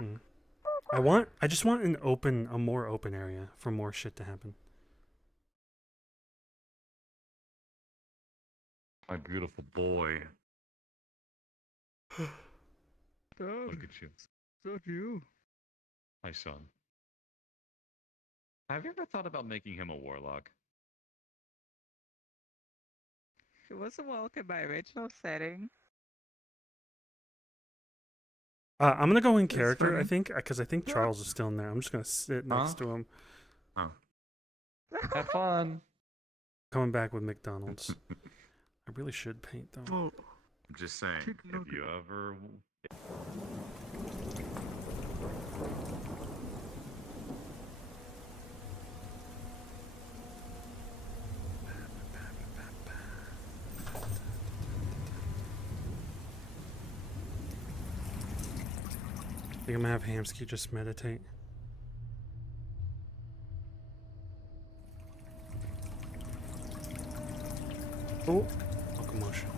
Hmm. I just want a more open area for more shit to happen. My beautiful boy. Dad, Look at you. is that you? My son. Have you ever thought about making him a warlock? It wasn't welcome in my original setting. I'm gonna go in That's character, I funny. think, because I think Charles is still in there. I'm just gonna sit next to him. Huh. Have fun. Coming back with McDonald's. I really should paint though. Oh, I'm just saying, Chicken if you ever... I think I'm gonna have Hamsky just meditate. Oh, locomotion.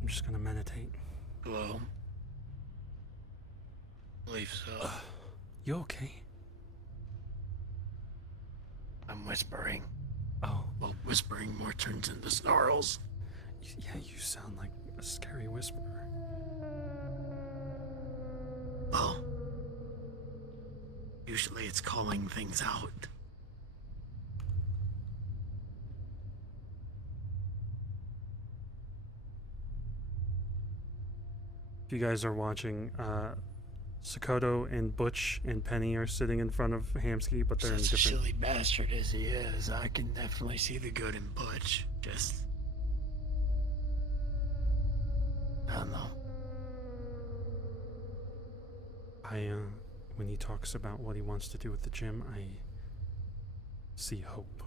I'm just gonna meditate. Hello? Believe so. You okay? I'm whispering. Oh, Well, whispering more turns into snarls. yeah, you sound like a scary whisperer. Well, usually it's calling things out. If you guys are watching, Sakoto and Butch and Penny are sitting in front of Hamsky, but they're in Such a different. silly bastard as he is, I can definitely see the good in Butch. Just... I don't know. When he talks about what he wants to do with the gym, I see hope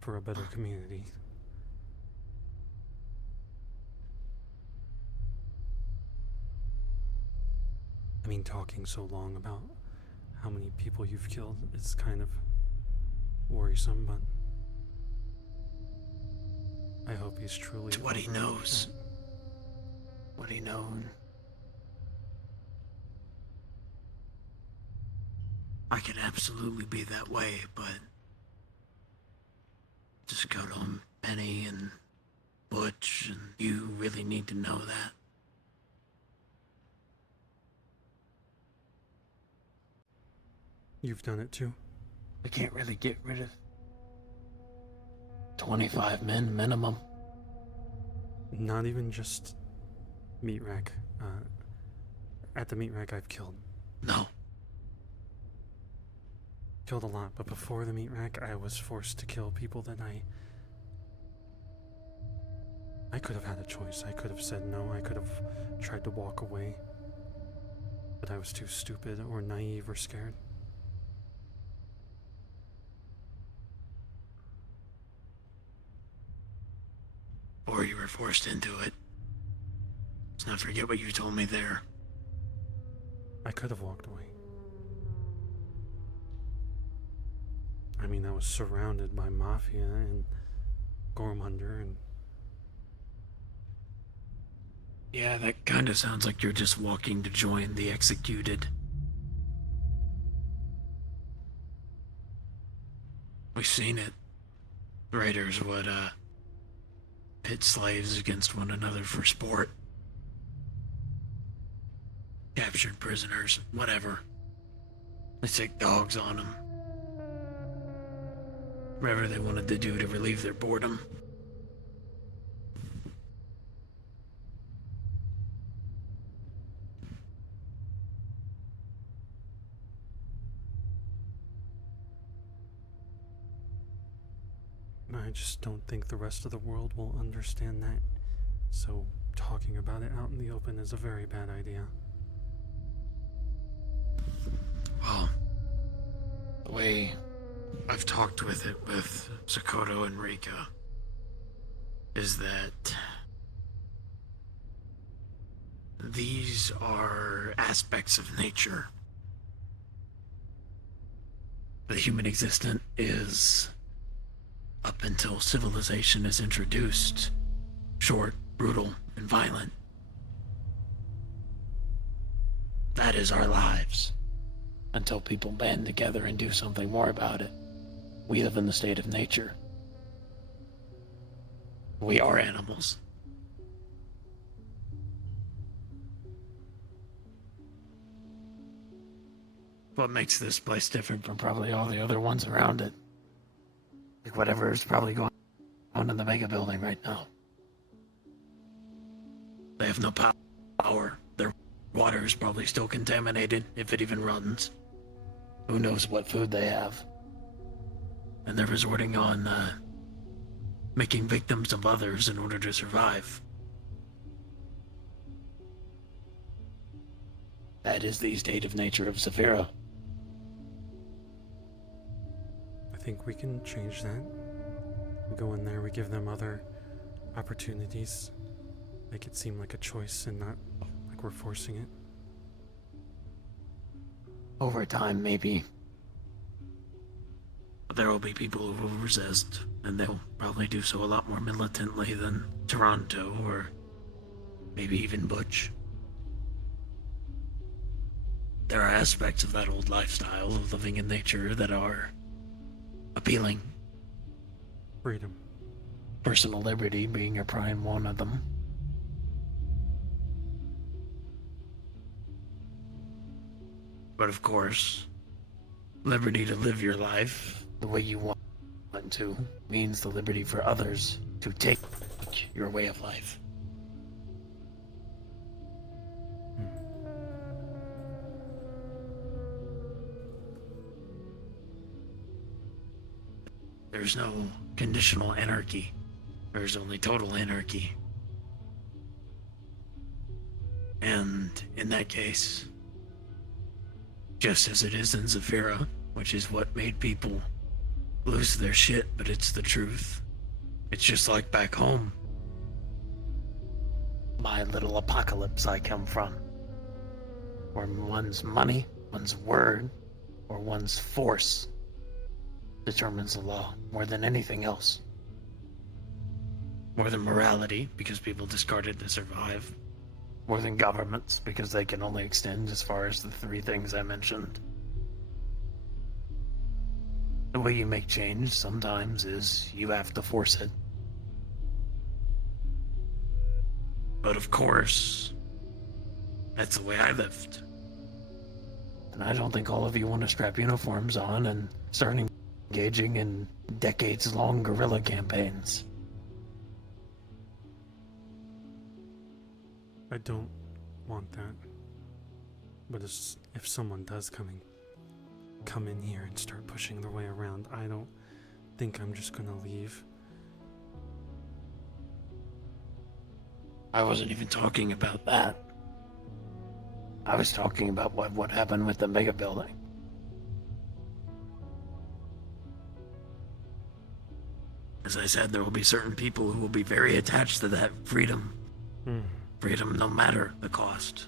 for a better community. I mean, talking so long about how many people you've killed is kind of worrisome, but I hope he's truly. It's what he knows. What he known. I could absolutely be that way, but just go to him, Penny and Butch, and you really need to know that. You've done it too. We can't really get rid of 25 men minimum. Not even just meat rack. At the meat rack, I've killed No. a lot, but before the meat rack, I was forced to kill people that I could have had a choice. I could have said no. I could have tried to walk away, but I was too stupid or naive or scared. Or you were forced into it. Let's not forget what you told me there. I could have walked away. I mean, I was surrounded by mafia and Gormunder and... Yeah, that kind of sounds like you're just walking to join the executed. We've seen it. Raiders would, pit slaves against one another for sport. Captured prisoners, whatever. They take dogs on them. Whatever they wanted to do to relieve their boredom. I just don't think the rest of the world will understand that. So talking about it out in the open is a very bad idea. Well, the way I've talked with Sakoto and Rika is that these are aspects of nature. The human existence is, up until civilization is introduced, short, brutal, and violent. That is our lives. Until people band together and do something more about it. We live in the state of nature. We are animals. What makes this place different from probably all the other ones around it? Like whatever is probably going on in the mega building right now. They have no power. Their water is probably still contaminated, if it even runs. Who knows what food they have. And they're resorting on, making victims of others in order to survive. That is the state of nature of Zafira. I think we can change that. We go in there, we give them other opportunities. Make it seem like a choice and not like we're forcing it. Over time, maybe. But there will be people who will resist, and they'll probably do so a lot more militantly than Toronto, or maybe even Butch. There are aspects of that old lifestyle of living in nature that are appealing. Freedom. Personal liberty being a prime one of them. But of course, liberty to live your life the way you want to means the liberty for others to take your way of life. There's no conditional anarchy. There's only total anarchy. And in that case, just as it is in Zafira, which is what made people lose their shit, but it's the truth. It's just like back home. My little apocalypse I come from. Where one's money, one's word, or one's force determines the law more than anything else. More than morality, because people discard it to survive. More than governments, because they can only extend as far as the three things I mentioned. The way you make change sometimes is you have to force it. But of course, that's the way I lived. And I don't think all of you want to strap uniforms on and start engaging in decades-long guerrilla campaigns. I don't want that. But if someone does come in here and start pushing their way around, I don't think I'm just gonna leave. I wasn't even talking about that. I was talking about what happened with the mega building. As I said, there will be certain people who will be very attached to that freedom. Freedom no matter the cost.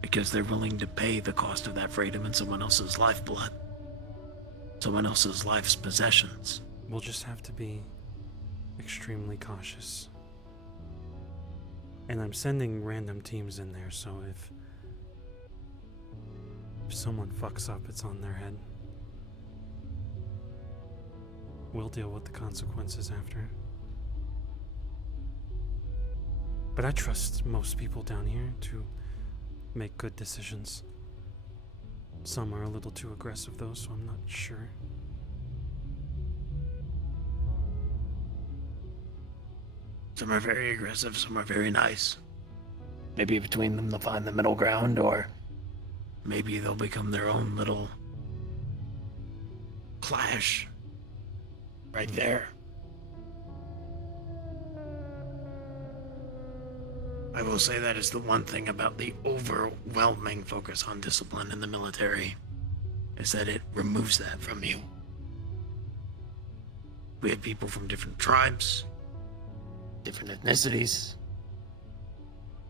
Because they're willing to pay the cost of that freedom in someone else's lifeblood. Someone else's life's possessions. We'll just have to be extremely cautious. And I'm sending random teams in there, so if someone fucks up, it's on their head. We'll deal with the consequences after. But I trust most people down here to make good decisions. Some are a little too aggressive though, so I'm not sure. Some are very aggressive, some are very nice. Maybe between them they'll find the middle ground, or maybe they'll become their own little clash right there. will say that is the one thing about the overwhelming focus on discipline in the military, is that it removes that from you. We have people from different tribes, different ethnicities,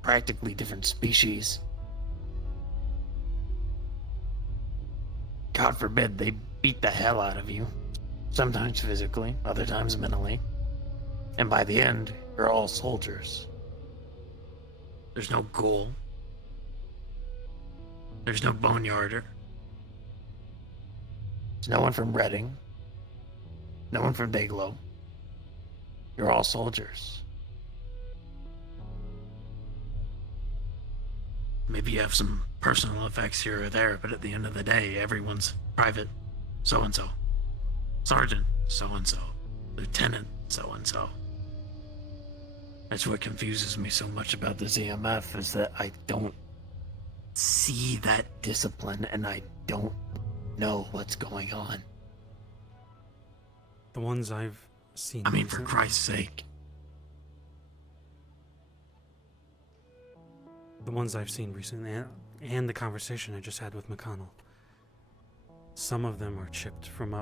practically different species. God forbid they beat the hell out of you. Sometimes physically, other times mentally. And by the end, you're all soldiers. There's no goal. There's no boneyarder. There's no one from Reading. No one from Dayglow. You're all soldiers. Maybe you have some personal effects here or there, but at the end of the day, everyone's private so-and-so, sergeant so-and-so, lieutenant so-and-so. That's what confuses me so much about the ZMF, is that I don't see that discipline and I don't know what's going on. The ones I've seen. I mean, for recently- Christ's sake. The ones I've seen recently, and the conversation I just had with McConnell. Some of them are chipped from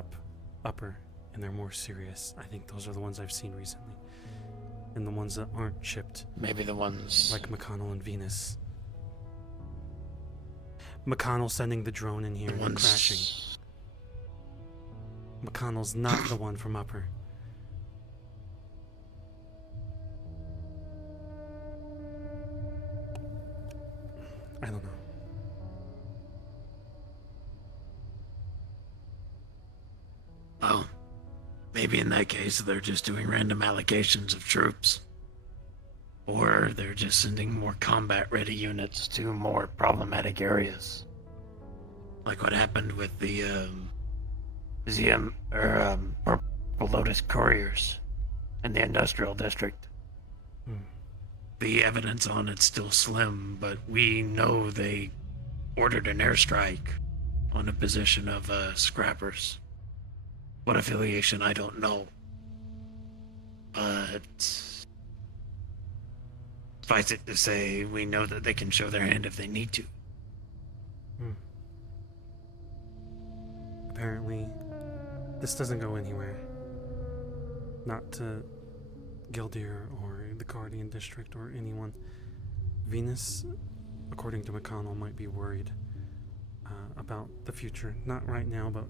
upper, and they're more serious. I think those are the ones I've seen recently. And the ones that aren't chipped, Maybe the ones... like McConnell and Venus. McConnell sending the drone in here the and ones... crashing. McConnell's not the one from upper. I don't know. Well, maybe in that case they're just doing random allocations of troops. Or they're just sending more combat-ready units to more problematic areas. Like what happened with the, Purple Lotus Couriers in the Industrial District. The evidence on it's still slim, but we know they ordered an airstrike on a position of, scrappers. What affiliation, I don't know. But suffice it to say, we know that they can show their hand if they need to. Apparently, this doesn't go anywhere. Not to Gildeer or the Guardian District or anyone. Venus, according to McConnell, might be worried about the future. Not right now, but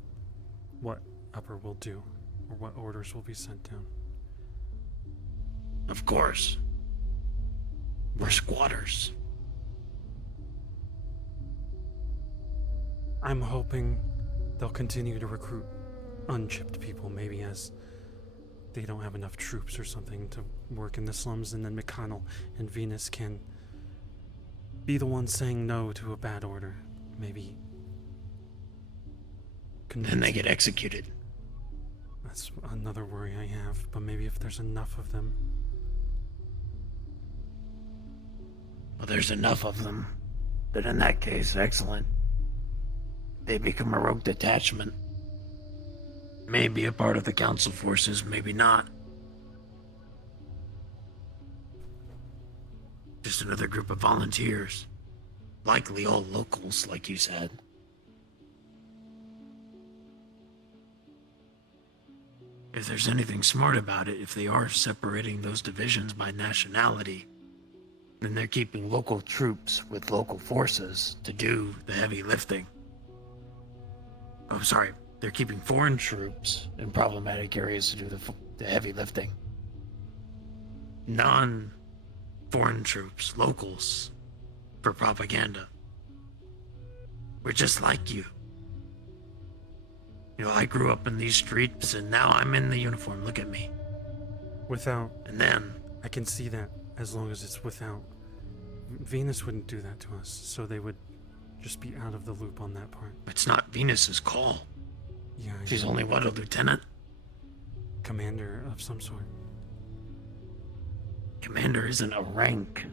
what Upper will do, or what orders will be sent down. Of course. We're squatters. I'm hoping they'll continue to recruit unchipped people, maybe as they don't have enough troops or something to work in the slums, and then McConnell and Venus can be the ones saying no to a bad order. Maybe. Then they get executed. That's another worry I have, but maybe if there's enough of them. Well, there's enough of them. But in that case, excellent. They become a rogue detachment. Maybe a part of the council forces, maybe not. Just another group of volunteers. Likely all locals, like you said. If there's anything smart about it, if they are separating those divisions by nationality, then they're keeping local troops with local forces to do the heavy lifting. Oh, sorry. They're keeping foreign troops in problematic areas to do the heavy lifting. Non-foreign troops, locals, for propaganda. We're just like you. You know, I grew up in these streets and now I'm in the uniform. Look at me. Without. And then... I can see that as long as it's without. Venus wouldn't do that to us, so they would just be out of the loop on that part. It's not Venus's call. Yeah. She's only, what, a lieutenant? Commander of some sort. Commander isn't a rank.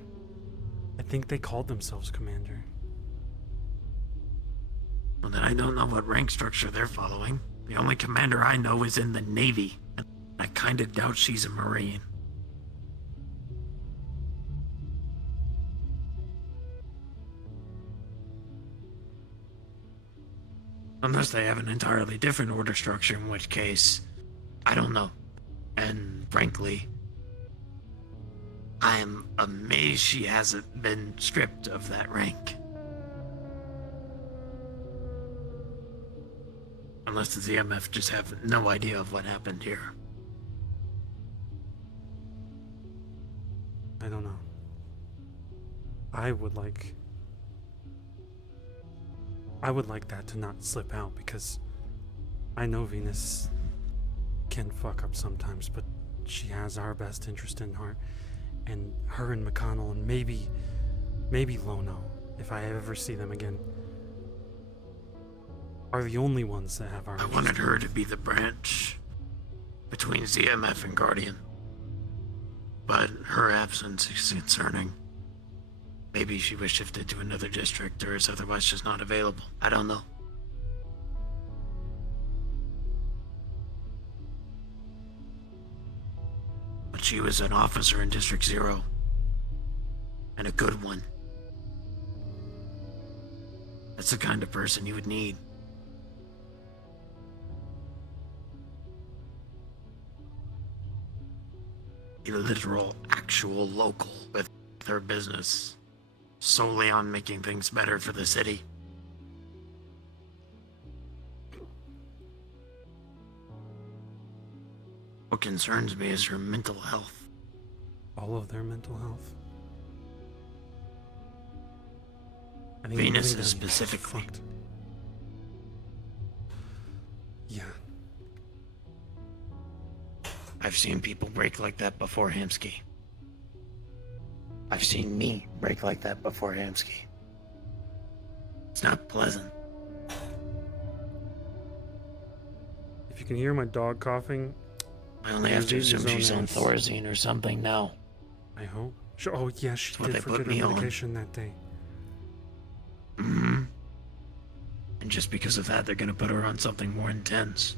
I think they called themselves Commander. Well, then I don't know what rank structure they're following. The only commander I know is in the Navy, and I kinda doubt she's a Marine. Unless they have an entirely different order structure, in which case, I don't know. And frankly, I am amazed she hasn't been stripped of that rank. Unless the ZMF just have no idea of what happened here. I don't know. I would like that to not slip out, because I know Venus can fuck up sometimes, but she has our best interest in heart. And her and McConnell and maybe Lono, if I ever see them again, are the only ones that have our I interest. wanted her to be the branch between ZMF and Guardian. But her absence is concerning. Maybe she was shifted to another district or is otherwise just not available. I don't know. But she was an officer in District 0. And a good one. That's the kind of person you would need. A literal, actual local with her business solely on making things better for the city. What concerns me is her mental health. All of their mental health. I think Venus everything is down here specifically. fucked. Yeah. I've seen people break like that before, Hamsky. I've seen me break like that before, Hamsky. It's not pleasant. If you can hear my dog coughing, I only have to He's assume his she's own on ass. Thorazine or something now. I hope. Sure. Oh yeah, she That's what did they put forget her me on. medication that day. Mm-hmm. And just because of that, they're gonna put her on something more intense.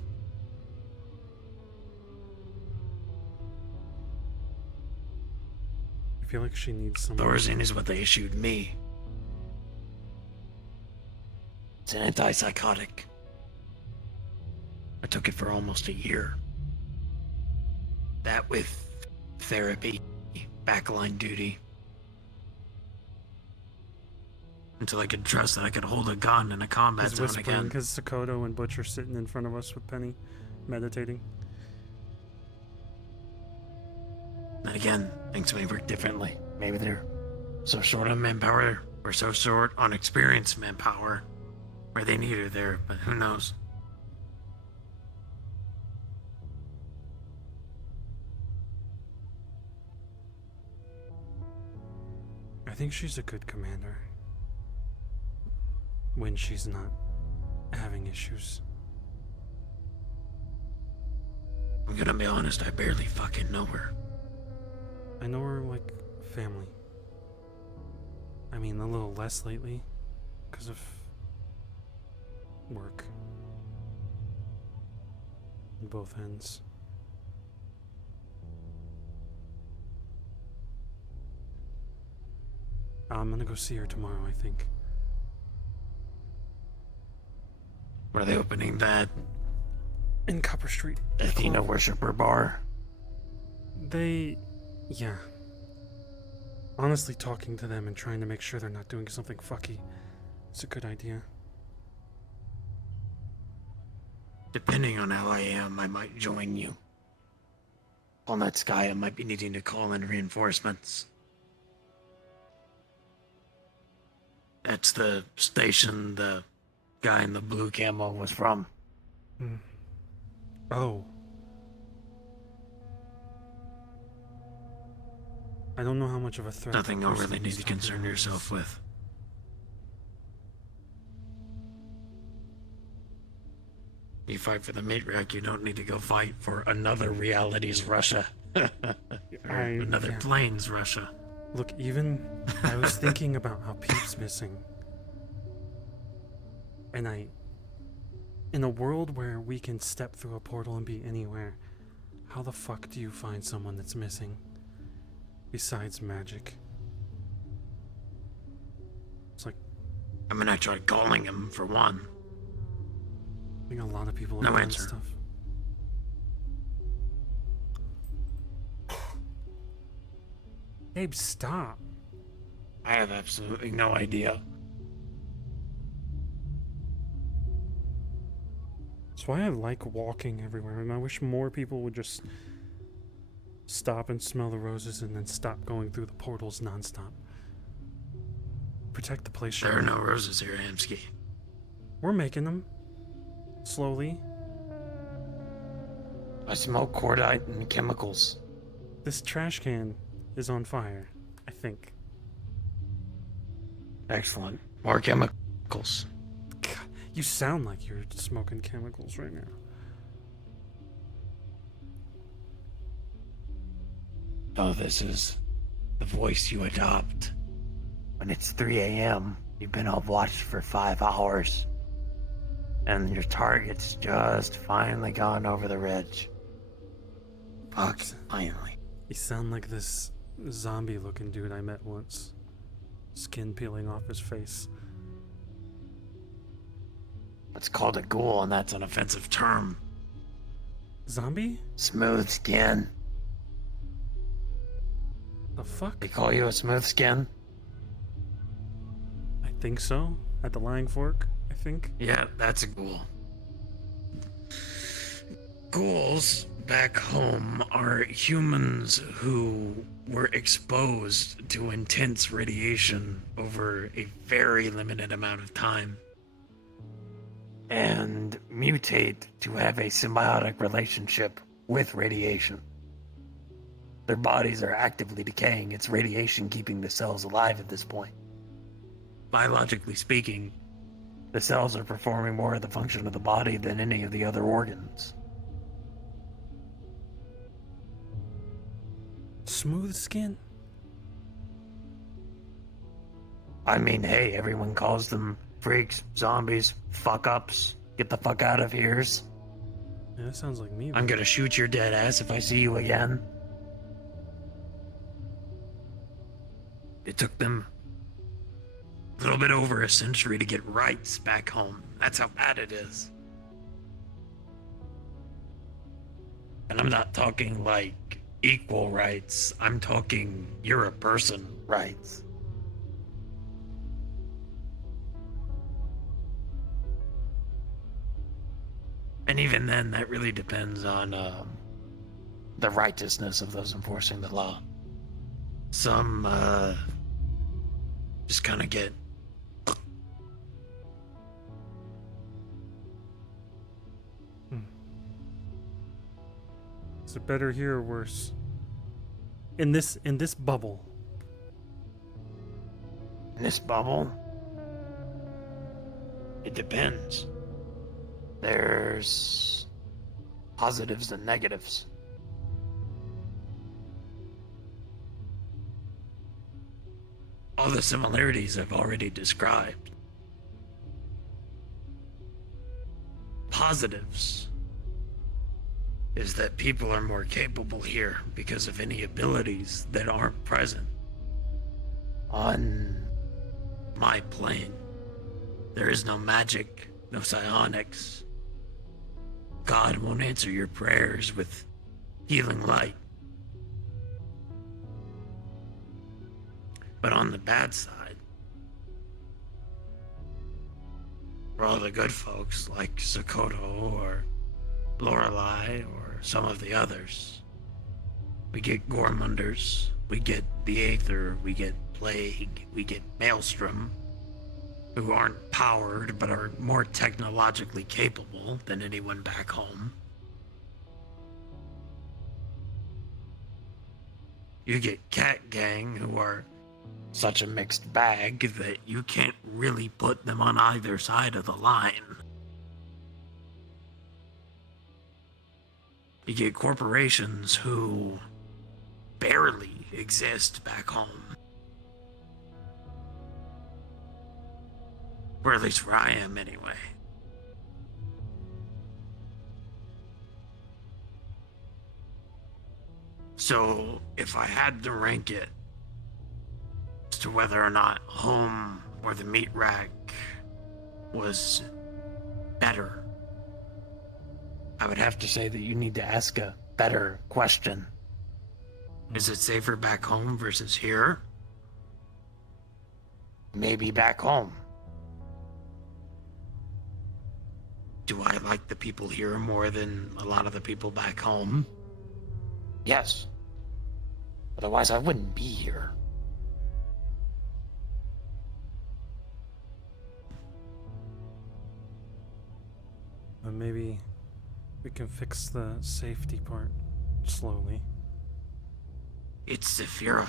I feel like she needs some. Thorazine is what they issued me. It's an antipsychotic. I took it for almost a year. That with therapy, backline duty. Until I could trust that I could hold a gun in a combat He's zone whispering again. because Sakoto and Butch are sitting in front of us with Penny, meditating. And again, things may work differently. Maybe they're so short on manpower, or so short on experienced manpower, where they need her there, but who knows? I think she's a good commander. When she's not having issues. I'm gonna be honest, I barely fucking know her. I know her like family. I mean, a little less lately because of work. On both ends. I'm gonna go see her tomorrow, I think. Were they opening that In Copper Street. Athena worshiper bar? Yeah. Honestly, talking to them and trying to make sure they're not doing something fucky is a good idea. Depending on how I am, I might join you. On that sky, I might be needing to call in reinforcements. That's the station the guy in the blue camo was from. Oh. I don't know how much of a threat. Nothing that you person really need he's to talking concern about yourself is. with. You fight for the meat rack, you don't need to go fight for another reality's Russia. Another yeah. plane's Russia. Look, even I was thinking about how Peep's missing. And in a world where we can step through a portal and be anywhere, how the fuck do you find someone that's missing? Besides magic. It's like, I mean, I tried calling him for one. think a lot of people have No done answer. stuff. Abe, stop. I have absolutely no idea. That's why I like walking everywhere, and I wish more people would just stop and smell the roses and then stop going through the portals nonstop. Protect the place. There are you're no in. roses here, Amsky. We're making them. Slowly. I smell cordite and chemicals. This trash can is on fire, I think. Excellent. More chemicals. God, you sound like you're smoking chemicals right now. Oh, this is the voice you adopt. When it's 3 a.m., you've been on watch for 5 hours. And your target's just finally gone over the ridge. Fuck, finally. You sound like this zombie-looking dude I met once. Skin peeling off his face. It's called a ghoul, and that's an offensive term. Zombie? Smooth skin. The fuck? They call you a smooth skin? I think so. At the Lying Fork, I think. Yeah, that's a ghoul. Ghouls back home are humans who were exposed to intense radiation over a very limited amount of time. And mutate to have a symbiotic relationship with radiation. Their bodies are actively decaying. It's radiation keeping the cells alive at this point. Biologically speaking, the cells are performing more of the function of the body than any of the other organs. Smooth skin? I mean, hey, everyone calls them freaks, zombies, fuck-ups. Get the fuck out of here's. Yeah, that sounds like me. I'm gonna shoot your dead ass if I see you again. It took them a little bit over a century to get rights back home. That's how bad it is. And I'm not talking like equal rights. I'm talking you're a person rights. And even then, that really depends on the righteousness of those enforcing the law. Some just kind of get Is it better here or worse? In this bubble. in this bubble. It depends. There's positives and negatives. All the similarities I've already described. Positives is that people are more capable here because of any abilities that aren't present on my plane. There is no magic, no psionics. God won't answer your prayers with healing light. But on the bad side, for all the good folks like Sokoto or Lorelei or some of the others, we get Gormunders, we get the Aether, we get Plague, we get Maelstrom, who aren't powered but are more technologically capable than anyone back home. You get Cat Gang, who are such a mixed bag that you can't really put them on either side of the line. You get corporations who barely exist back home. Or at least where I am, anyway. So, if I had to rank it as to whether or not home or the meat rack was better, I would have to say that you need to ask a better question. Is it safer back home versus here? Maybe back home. Do I like the people here more than a lot of the people back home? Yes. Otherwise, I wouldn't be here. But maybe we can fix the safety part slowly. It's Zephyra.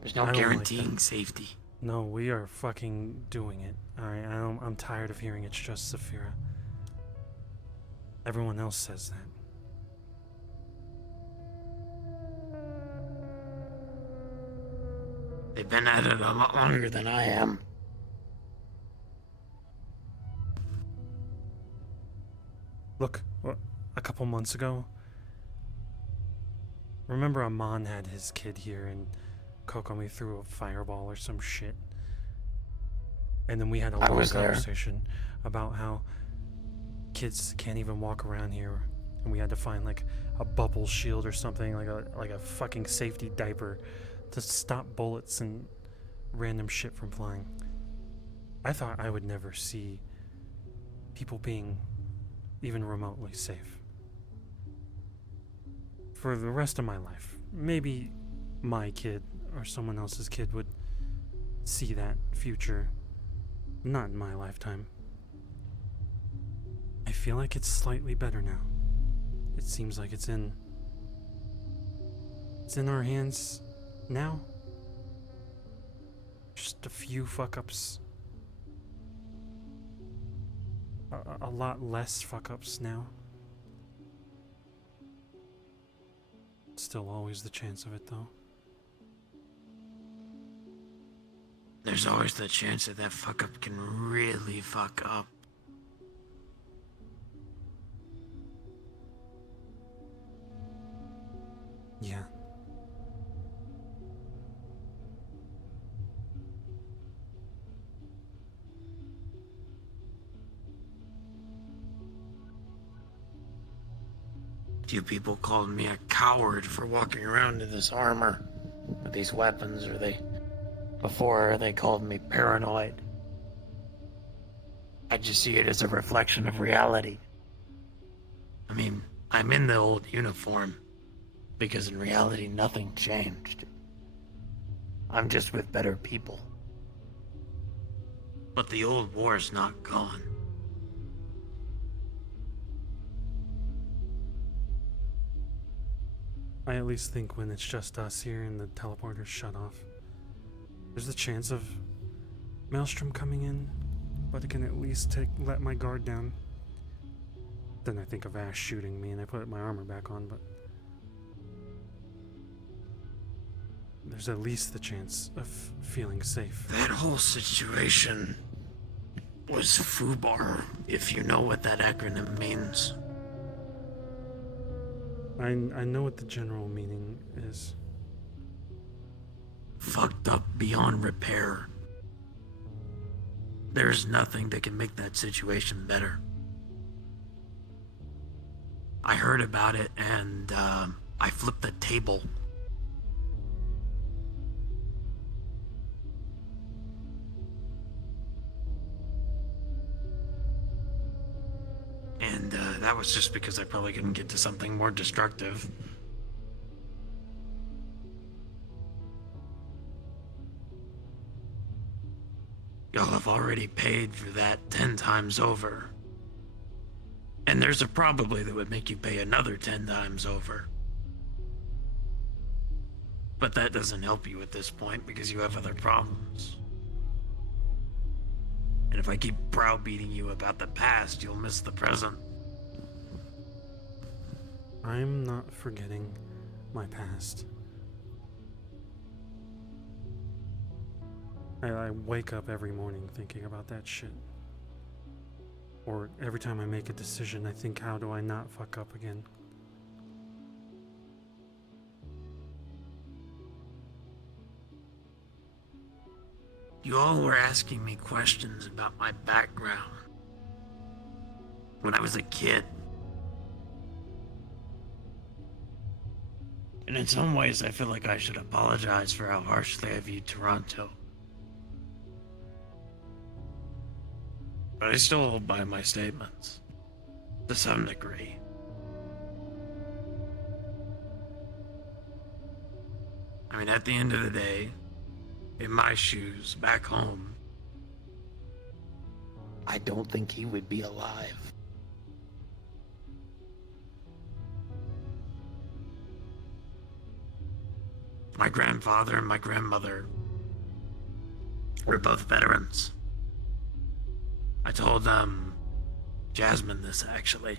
There's no I don't like guaranteeing that. safety. No, we are fucking doing it. Alright, I'm tired of hearing it's just Zephyra. Everyone else says that. They've been at it a lot longer than I am. Look, a couple months ago, remember Amon had his kid here and Kokomi threw a fireball or some shit? And then we had a long conversation about how kids can't even walk around here, and we had to find like a bubble shield or something, like a fucking safety diaper to stop bullets and random shit from flying. I thought I would never see people being even remotely safe for the rest of my life. Maybe my kid or someone else's kid would see that future. Not in my lifetime. I feel like it's slightly better now. It seems like it's in our hands now. Just a few fuck-ups. A lot less fuck-ups now. Still always the chance of it, though. There's always the chance that that fuck-up can really fuck up. Yeah. Few people called me a coward for walking around in this armor with these weapons, before they called me paranoid. I just see it as a reflection of reality. I mean, I'm in the old uniform, because in reality nothing changed. I'm just with better people. But the old war's not gone. I at least think when it's just us here and the teleporters shut off, there's the chance of Maelstrom coming in, but it can at least let my guard down. Then I think of Ash shooting me and I put my armor back on, but there's at least the chance of feeling safe. That whole situation was FUBAR, if you know what that acronym means. I know what the general meaning is. Fucked up beyond repair. There's nothing that can make that situation better. I heard about it and I flipped the table. And that was just because I probably couldn't get to something more destructive. Y'all have already paid for that 10 times over. And there's a probably that would make you pay another 10 times over. But that doesn't help you at this point because you have other problems. And if I keep browbeating you about the past, you'll miss the present. I'm not forgetting my past. I wake up every morning thinking about that shit. Or every time I make a decision, I think, how do I not fuck up again? You all were asking me questions about my background. When I was a kid, And in some ways, I feel like I should apologize for how harshly I viewed Toronto. But I still hold by my statements, to some degree. I mean, at the end of the day, in my shoes, back home, I don't think he would be alive. My grandfather and my grandmother were both veterans. I told Jasmine this, actually.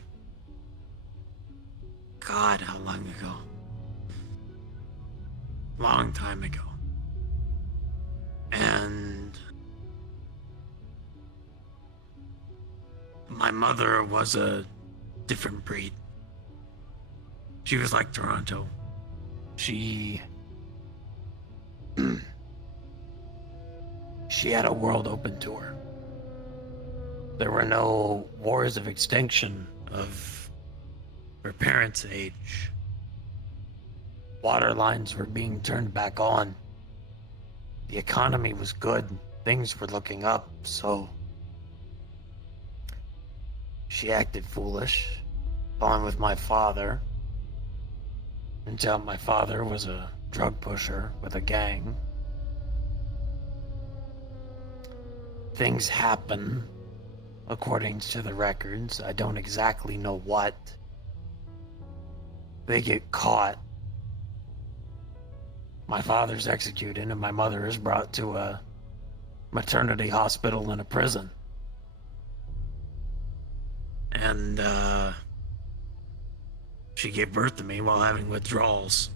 God, how long ago? Long time ago. And my mother was a different breed. She was like Toronto. She had a world open to her. There were no wars of extinction of her parents' age. Water lines were being turned back on. The economy was good. Things were looking up, so she acted foolish, along with my father, until my father was a drug pusher with a gang. Things happen, according to the records. I don't exactly know what. They get caught. My father's executed and my mother is brought to a maternity hospital and a prison. And, she gave birth to me while having withdrawals.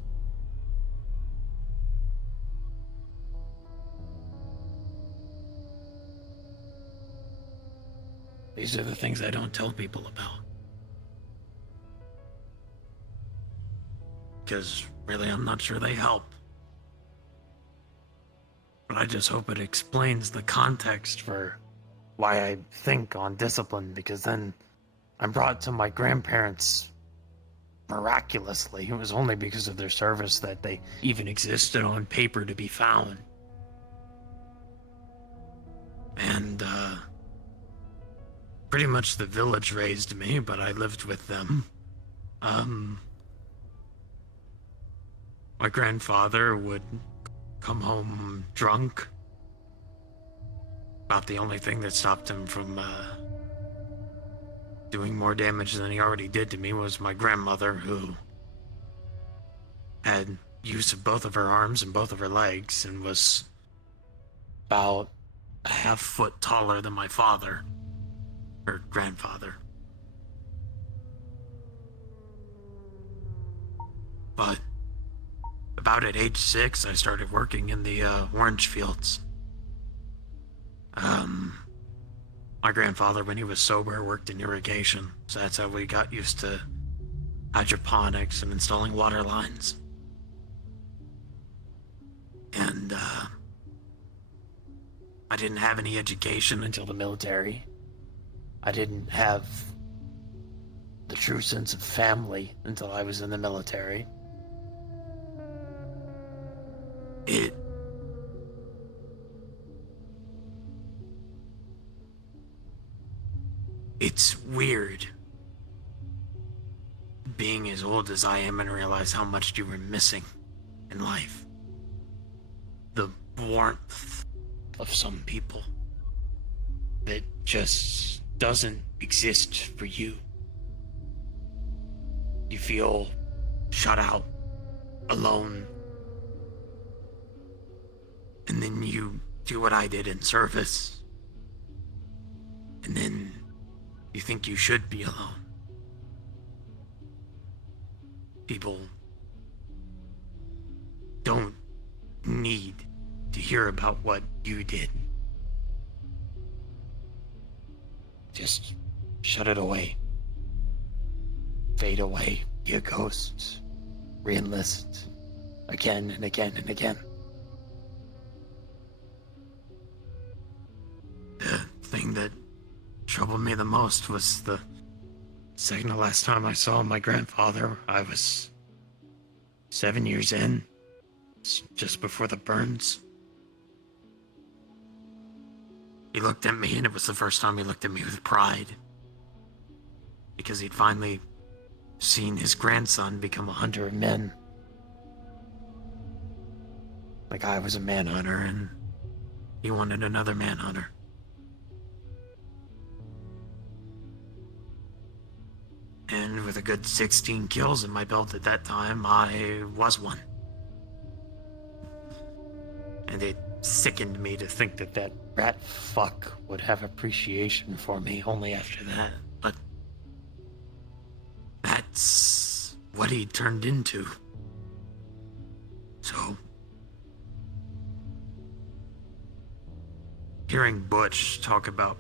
These are the things I don't tell people about. Because really, I'm not sure they help. But I just hope it explains the context for why I think on discipline, because then I'm brought to my grandparents miraculously. It was only because of their service that they even existed on paper to be found. And, pretty much the village raised me, but I lived with them. My grandfather would come home drunk. About the only thing that stopped him from, doing more damage than he already did to me was my grandmother, who had use of both of her arms and both of her legs and was about a half foot taller than my father, her grandfather. But about at age 6, I started working in the orange fields. My grandfather, when he was sober, worked in irrigation, so that's how we got used to hydroponics and installing water lines. And I didn't have any education until the military. I didn't have the true sense of family until I was in the military. It's weird being as old as I am and realize how much you were missing in life. The warmth of some people that just doesn't exist for you. You feel shut out, alone. And then you do what I did in service. And then you think you should be alone. People don't need to hear about what you did. Just shut it away. Fade away, be a ghost. Re-enlist again and again and again. The thing that troubled me the most was the second to last time I saw my grandfather. I was 7 years in, it's just before the burns, he looked at me, and it was the first time he looked at me with pride. Because he'd finally seen his grandson become a hunter of men. Like I was a manhunter, and he wanted another manhunter. And with a good 16 kills in my belt at that time, I was one. And it sickened me to think that that rat fuck would have appreciation for me only after that. But that's what he turned into. So, hearing Butch talk about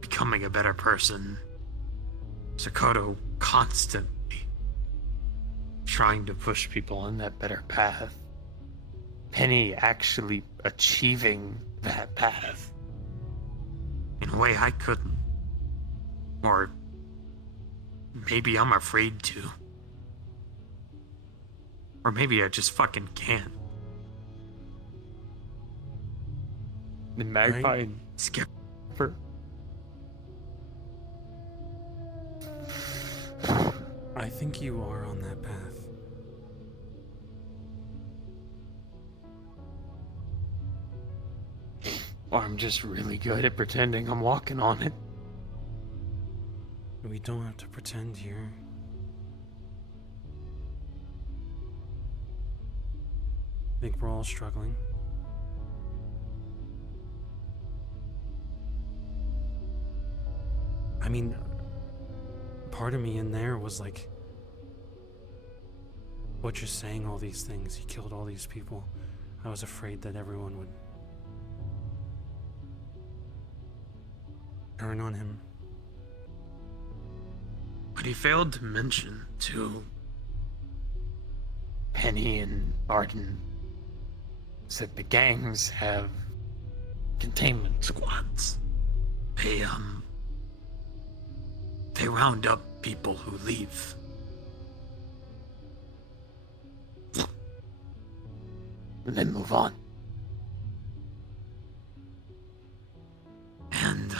becoming a better person, Sakoto constantly trying to push people on that better path, Penny actually achieving that path in a way I couldn't. Or maybe I'm afraid to. Or maybe I just fucking can't. The Magpie and Skipper. I think you are on that path. Or I'm just really good at pretending I'm walking on it. We don't have to pretend here. I think we're all struggling. I mean, part of me in there was like, what you're saying, all these things, he killed all these people. I was afraid that everyone would turn on him. But he failed to mention to Penny and Arden that the gangs have containment squads. They round up people who leave. And then move on. And,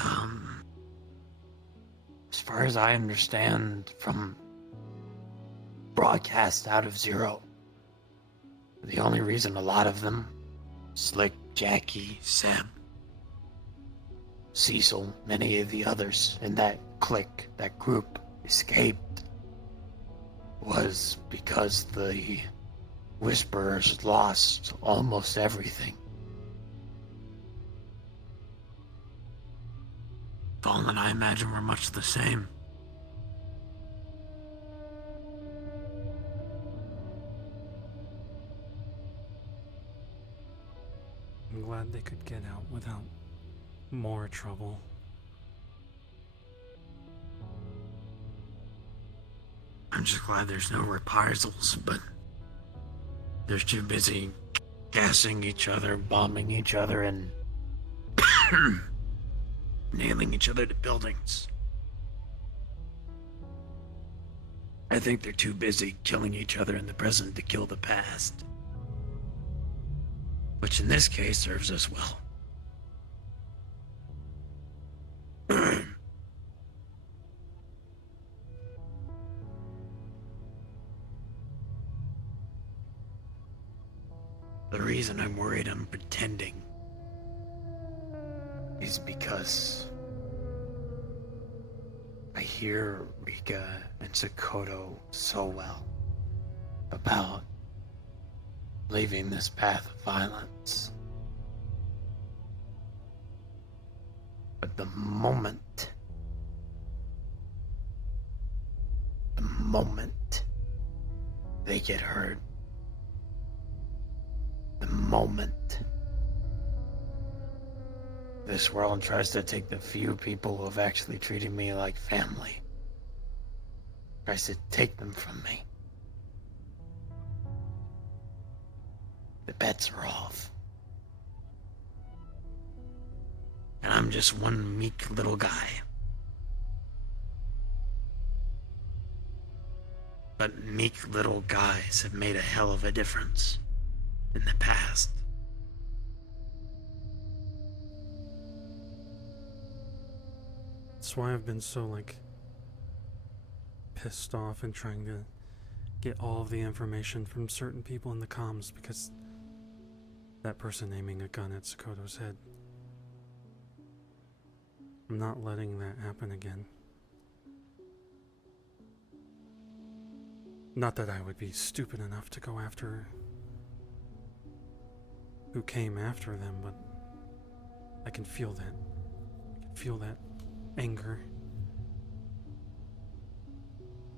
as far as I understand from broadcasts out of Zero, the only reason a lot of them, Slick, Jackie, Sam, Cecil, many of the others in that clique, that group, escaped, was because the Whisperers lost almost everything. Vaughn and I imagine we're much the same. I'm glad they could get out without more trouble. I'm just glad there's no reprisals, but they're too busy gassing each other, bombing each other, and nailing each other to buildings. I think they're too busy killing each other in the present to kill the past. Which in this case serves us well. The reason I'm worried I'm pretending is because I hear Rika and Sakoto so well about leaving this path of violence. But the moment they get hurt, the moment this world tries to take the few people who have actually treated me like family, tries to take them from me, the bets are off. And I'm just one meek little guy. But meek little guys have made a hell of a difference in the past. That's why I've been so, like, pissed off and trying to get all of the information from certain people in the comms, because that person aiming a gun at Sakoto's head. I'm not letting that happen again. Not that I would be stupid enough to go after who came after them, but I can feel that. I can feel that anger.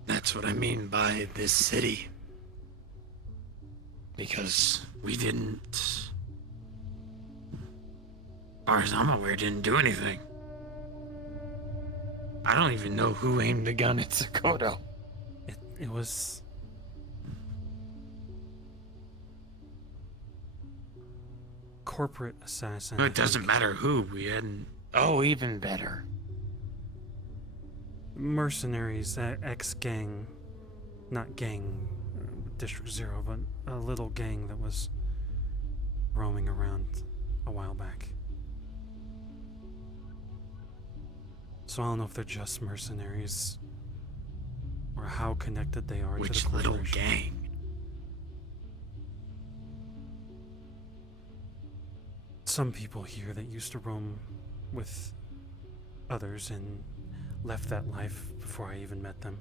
That's what I mean by this city. Because we didn't, as far as I'm aware, didn't do anything. I don't even know who aimed the gun at Sakoto. It was... corporate assassin. It doesn't matter who. We hadn't. Oh, even better. Mercenaries, ex-gang, not gang, District Zero, but a little gang that was roaming around a while back. So I don't know if they're just mercenaries or how connected they are to Which the little corporation. gang? Some people here that used to roam with others and left that life before I even met them.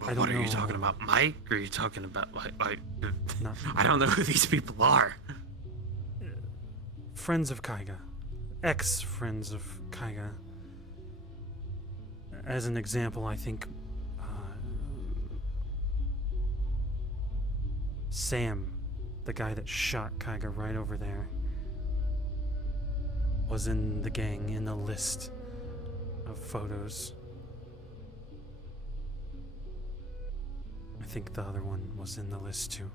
I don't What are you know. talking about, Mike? Or are you talking about like? Not I don't know who these people are. friends of Kaiga, ex-friends of Kaiga. As an example, I think Sam, the guy that shot Kaiga right over there, was in the gang in the list of photos. I think the other one was in the list too.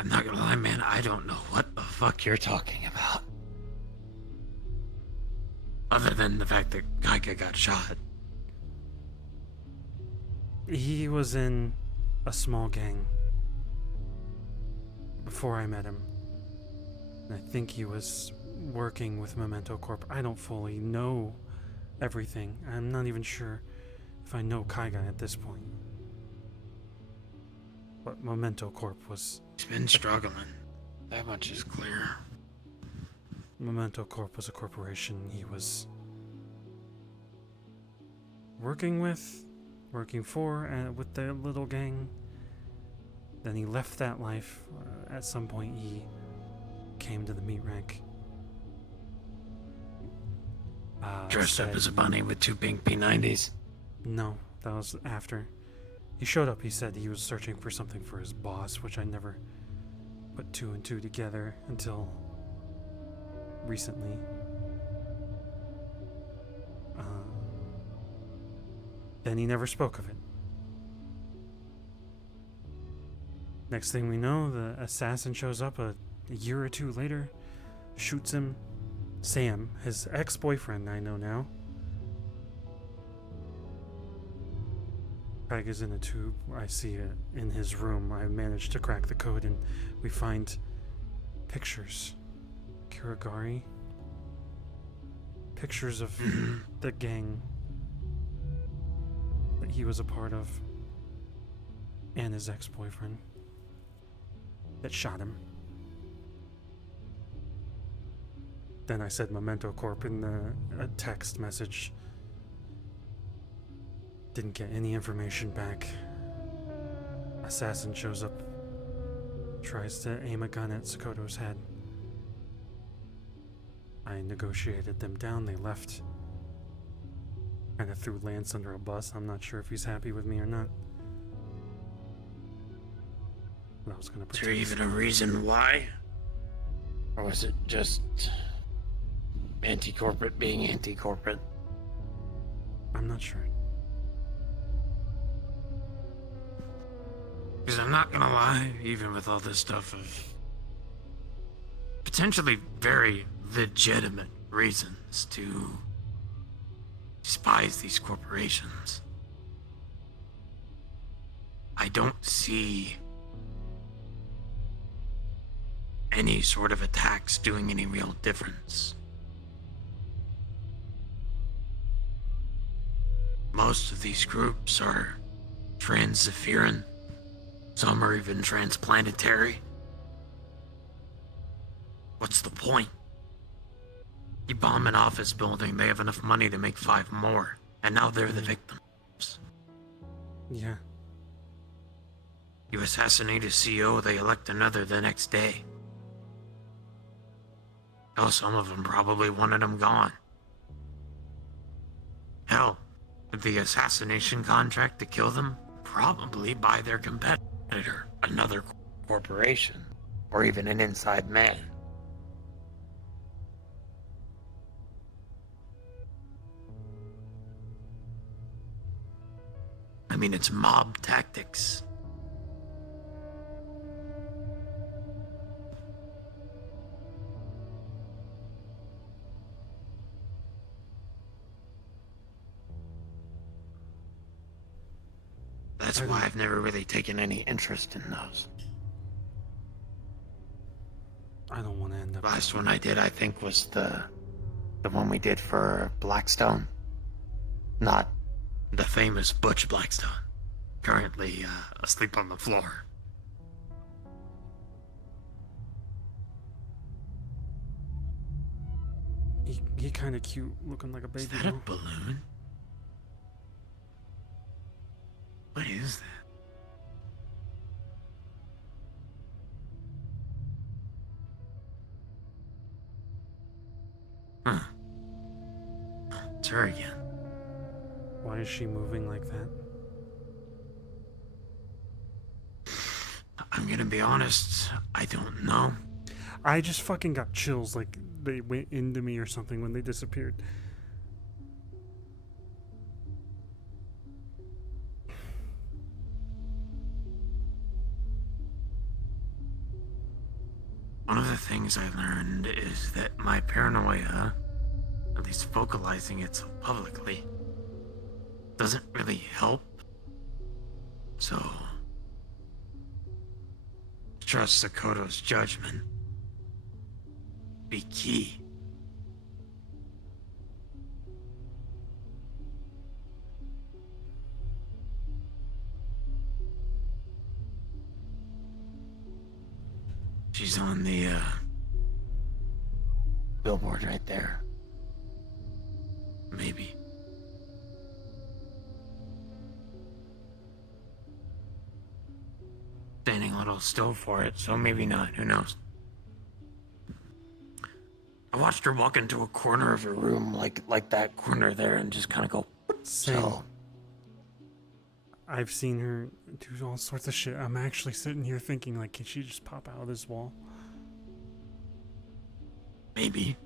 I'm not gonna lie, man. I don't know what the fuck you're talking about. Other than the fact that Kaika got shot. He was in a small gang before I met him. And I think he was working with Memento Corp. I don't fully know everything. I'm not even sure if I know Kaiga at this point. But Memento Corp was... He's been struggling. That much is clear. Memento Corp was a corporation he was working for, and with the little gang. Then he left that life. At some point he came to the meat rank. Dressed up as a bunny with two pink P90s. No, that was after. He showed up, he said he was searching for something for his boss, which I never put two and two together until recently. Then he never spoke of it. Next thing we know, the assassin shows up a year or two later, shoots him. Sam, his ex-boyfriend, I know now. Kaiga's in a tube. I see it in his room. I managed to crack the code and we find pictures. Kuragari. Pictures of the gang that he was a part of. And his ex-boyfriend that shot him. Then I said Memento Corp in a text message. Didn't get any information back. Assassin shows up, tries to aim a gun at Sakoto's head. I negotiated them down, they left. Kinda threw Lance under a bus. I'm not sure if he's happy with me or not. But I was gonna Is there protect even a reason why? Or was it just anti-corporate being anti-corporate? I'm not sure. Because I'm not gonna lie, even with all this stuff of potentially very legitimate reasons to despise these corporations, I don't see any sort of attacks doing any real difference. Most of these groups are transiferent. Some are even transplanetary. What's the point? You bomb an office building, they have enough money to make 5 more, and now they're the victims. Yeah. You assassinate a CEO, they elect another the next day. Hell, some of them probably wanted him gone. Hell, with the assassination contract to kill them, probably by their competitor, another corporation, or even an inside man. I mean, it's mob tactics. That's why I've never really taken any interest in those. I don't want to end up. Last one I did, I think, was the one we did for Blackstone. Not the famous Butch Blackstone, currently asleep on the floor. He kind of cute, looking like a baby. Is that a balloon? What is that? Huh. It's her again. Why is she moving like that? I'm gonna be honest, I don't know. I just fucking got chills like they went into me or something when they disappeared. One of the things I learned is that my paranoia, at least vocalizing it so publicly, doesn't really help. So, trust Sakoto's judgment. Be key. She's on the billboard right there. Maybe. Standing a little still for it, so maybe not. Who knows? I watched her walk into a corner of a room like that corner there and just kind of go. Same. So, I've seen her do all sorts of shit. I'm actually sitting here thinking, like, can she just pop out of this wall? maybe.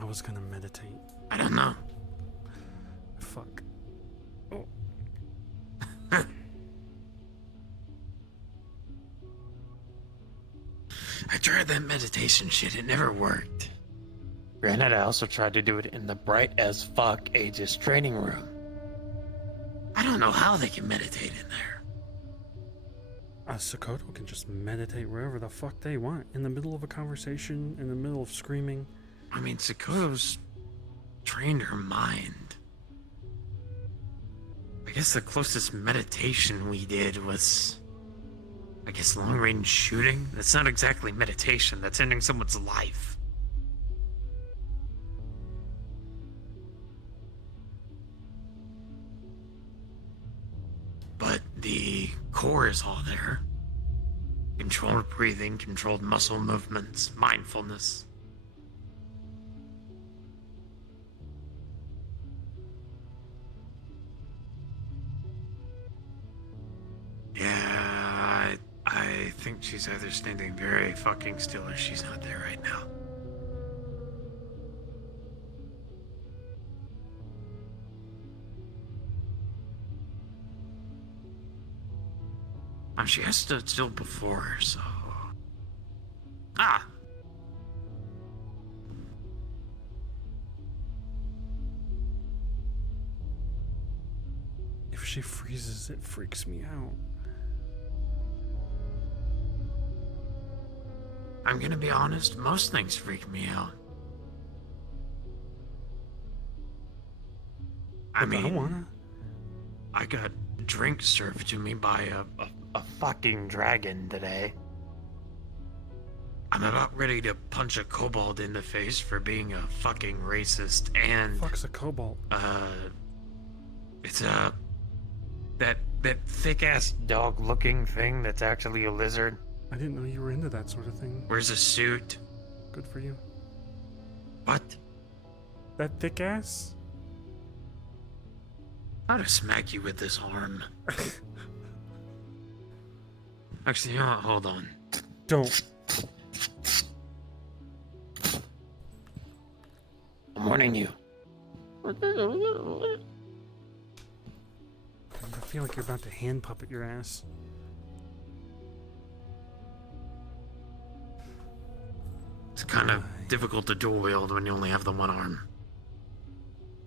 I was gonna meditate. I don't know. Fuck. I tried that meditation shit, it never worked. Granted, I also tried to do it in the bright as fuck Aegis training room. I don't know how they can meditate in there. Sakoto can just meditate wherever the fuck they want. In the middle of a conversation, in the middle of screaming. I mean, Sakoto's trained her mind. I guess the closest meditation we did was, I guess, long-range shooting. That's not exactly meditation, that's ending someone's life. But the core is all there. Controlled breathing, controlled muscle movements, mindfulness. Yeah, I think she's either standing very fucking still or she's not there right now. She has stood still before, so... Ah! If she freezes, it freaks me out. I'm gonna be honest, most things freak me out. I Look, I mean, wanna. I got drinks served to me by A fucking dragon today. I'm about ready to punch a kobold in the face for being a fucking racist, and Fuck's a cobalt. it's that thick ass Dog looking thing that's actually a lizard. I didn't know you were into that sort of thing. wears a suit. Good for you. What? That thick ass? I'll just smack you with this arm. Actually, you know what? Hold on. Don't. I'm warning you. I feel like you're about to hand puppet your ass. It's kind of difficult to dual wield when you only have the one arm.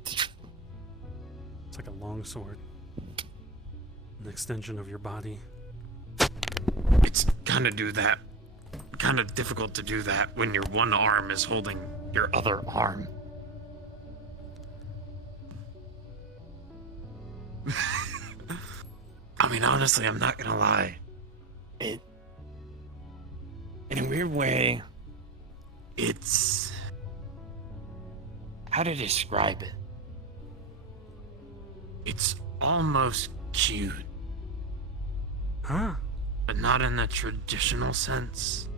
It's like a long sword. An extension of your body. It's kind of difficult to do that when your one arm is holding your other arm. I mean, honestly, I'm not gonna lie. In a weird way, It's... how to describe it? It's almost cute, Huh? but not in the traditional sense.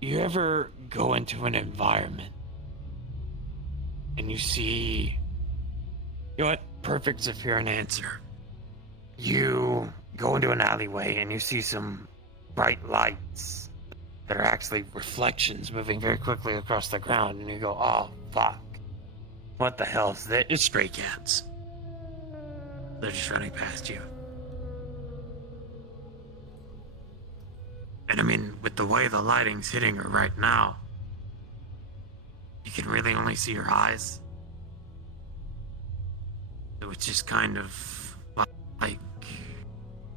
You ever go into an environment and you see, you know what? Perfect Zephyr and answer. You go into an alleyway and you see some bright lights that are actually reflections moving very quickly across the ground, and you go, oh, fuck. What the hell is this? It's stray cats. They're just running past you. And I mean, with the way the lighting's hitting her right now, you can really only see her eyes. So it's just kind of like,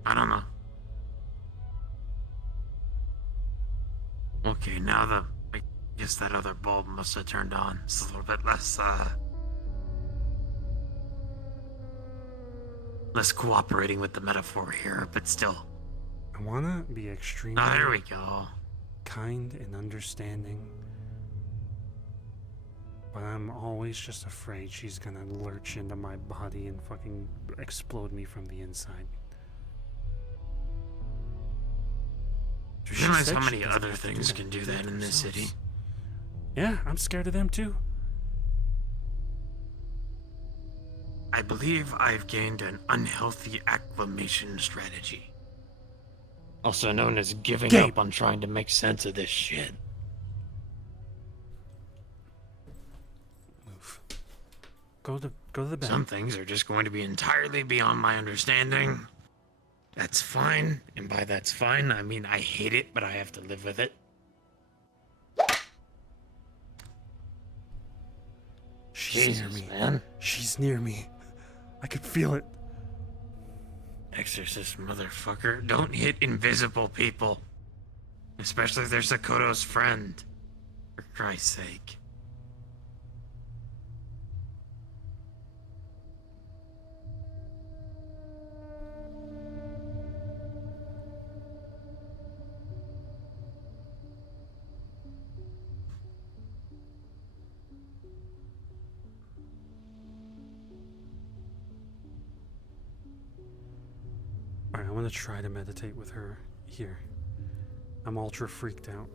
I don't know. Okay, now I guess that other bulb must have turned on. It's a little bit less cooperating with the metaphor here, but still. I wanna be extremely Oh, there we go. kind and understanding. But I'm always just afraid she's gonna lurch into my body and fucking explode me from the inside. Do you She realize said how she many doesn't other have to things do can that. do that in this city? themselves. Yeah, I'm scared of them too. I believe I've gained an unhealthy acclimation strategy. Also known as giving Gabe. up on trying to make sense of this shit. Move. Go to the bed. Some things are just going to be entirely beyond my understanding. That's fine, and by that's fine, I mean I hate it, but I have to live with it. She's near Jesus, me. man. She's near me. I could feel it. Exorcist motherfucker, don't hit invisible people. Especially if they're Sakoto's friend. For Christ's sake. Alright, I want to try to meditate with her here. I'm ultra freaked out.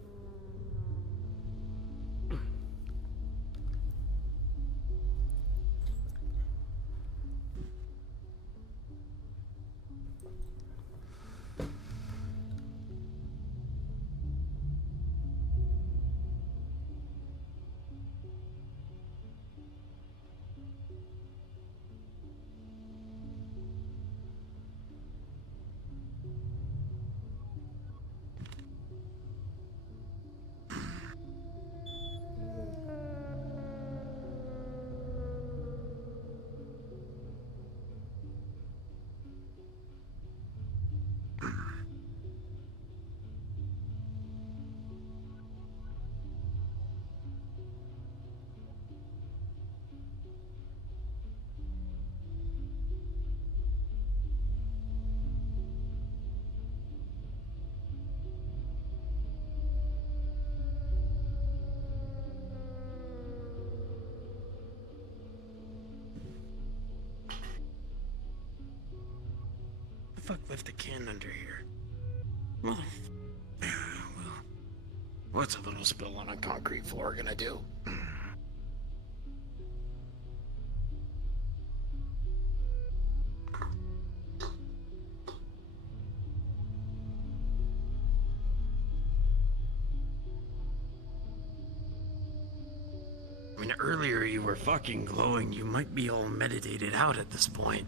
left a can under here. Well, what's a little spill on a concrete floor gonna do? I mean, earlier you were fucking glowing. You might be all meditated out at this point.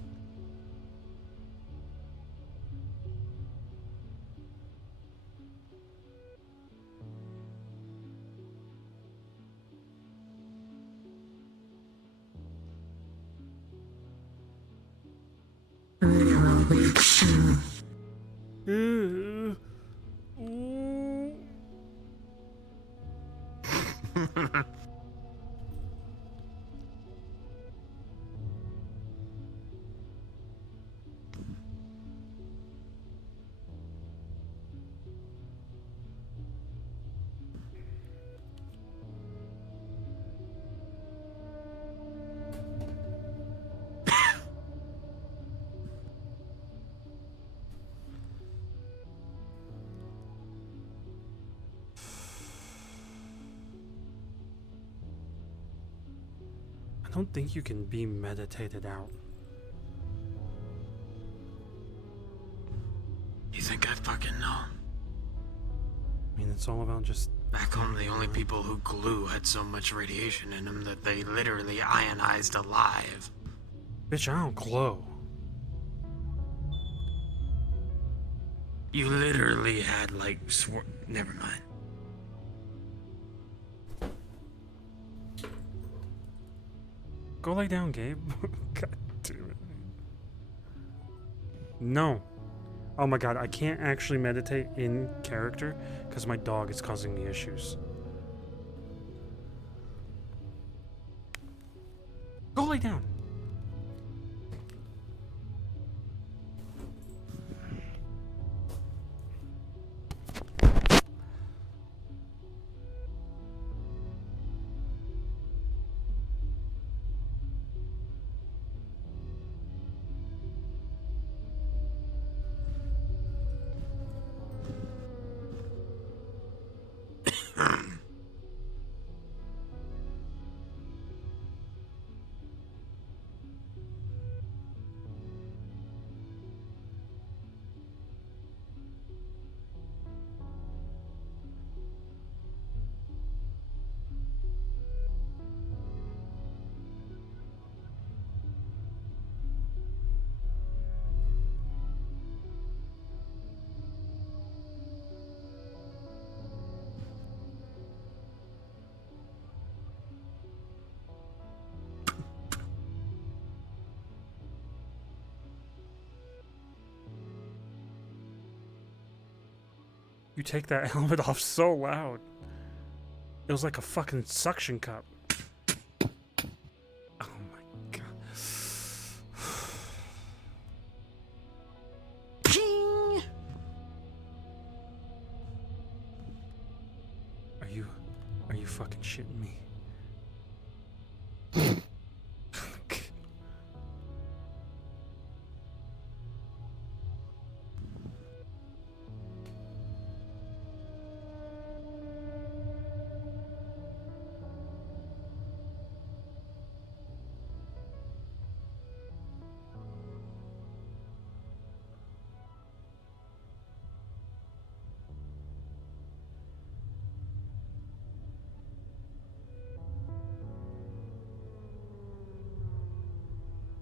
I don't think you can be meditated out. You think I fucking know? I mean, it's all about just... Back home, the only people who glue had so much radiation in them that they literally ionized alive. Bitch, I don't glow. You literally had, like, never mind. Go lay down, Gabe. God damn it. No. Oh my god, I can't actually meditate in character because my dog is causing me issues. Go lay down. You take that helmet off so loud. It was like a fucking suction cup. Oh my god. Are you fucking shitting me?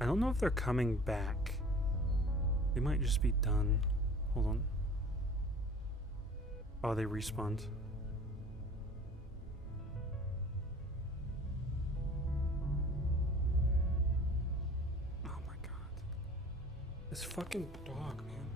I don't know if they're coming back. They might just be done. Hold on. Oh, they respawned. Oh my god. This fucking dog, man.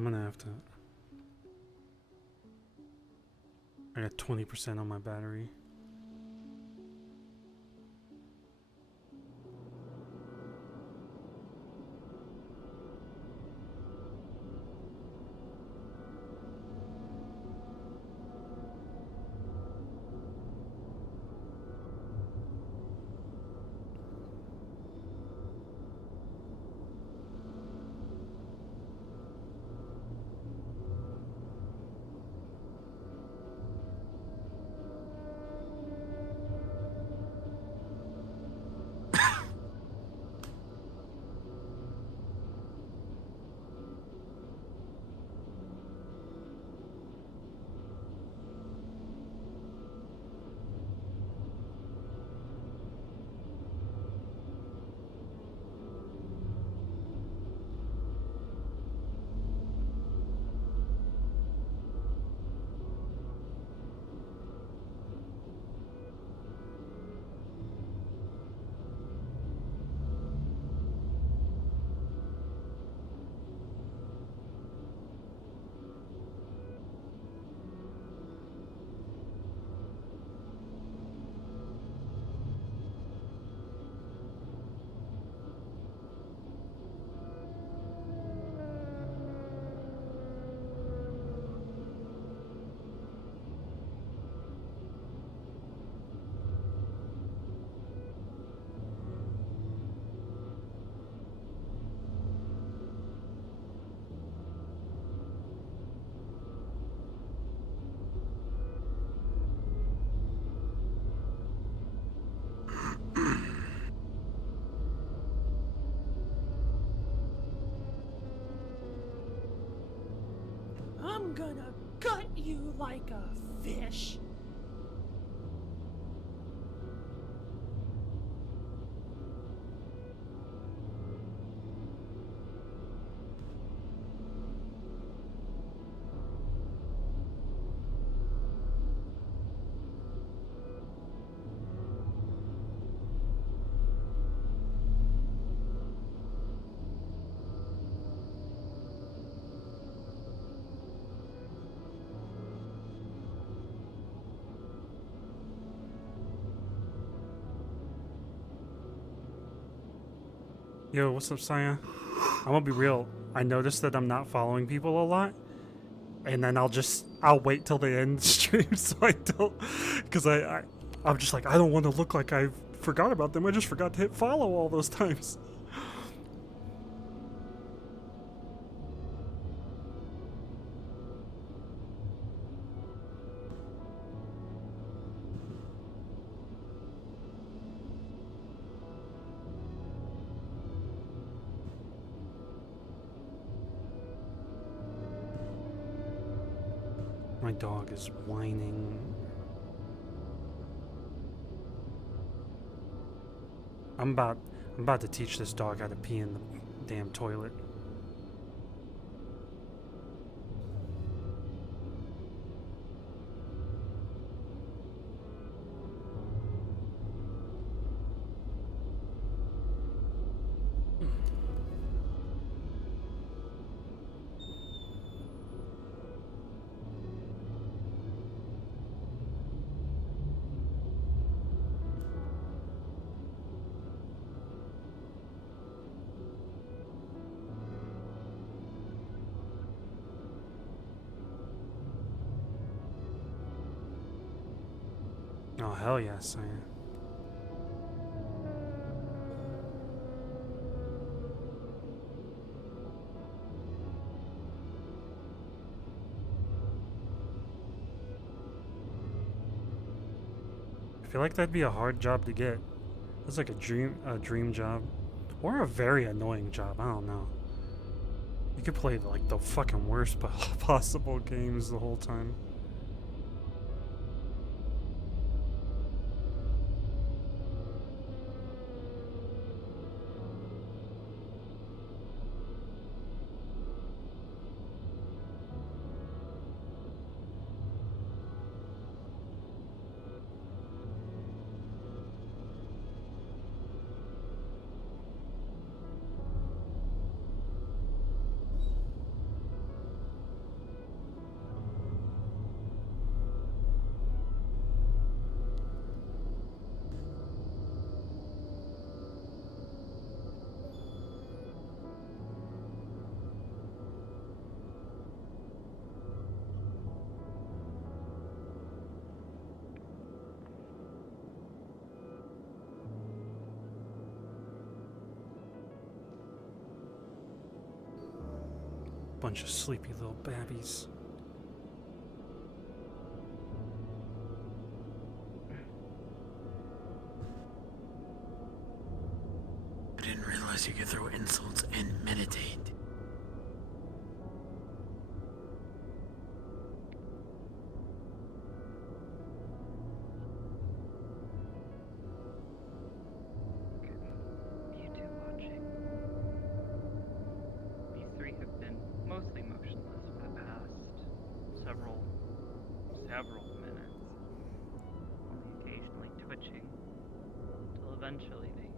I'm gonna have to. I got 20% on my battery. I'm gonna gut you like a fish. Yo, what's up, Saya? I'm gonna be real. I noticed that I'm not following people a lot, and then I'll wait till the end of the stream so I don't, because I'm just like, I don't want to look like I forgot about them. I just forgot to hit follow all those times. My dog is whining. I'm about to teach this dog how to pee in the damn toilet. Oh, hell yes, I am. I feel like that'd be a hard job to get. That's like a dream job. Or a very annoying job, I don't know. You could play like the fucking worst possible games the whole time. Bunch of sleepy little babbies. I didn't realize you could throw insults and meditate. You two watching. These three have been mostly motionless for the past several minutes, only occasionally twitching, till eventually they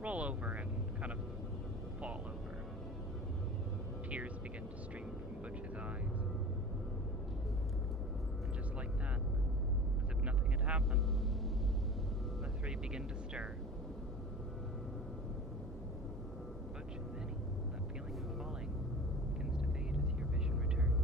roll over and kind of fall over. Tears begin to stream from Butch's eyes. And just like that, as if nothing had happened, the three begin to stir. Butch and Vinny, that feeling of falling begins to fade as your vision returns.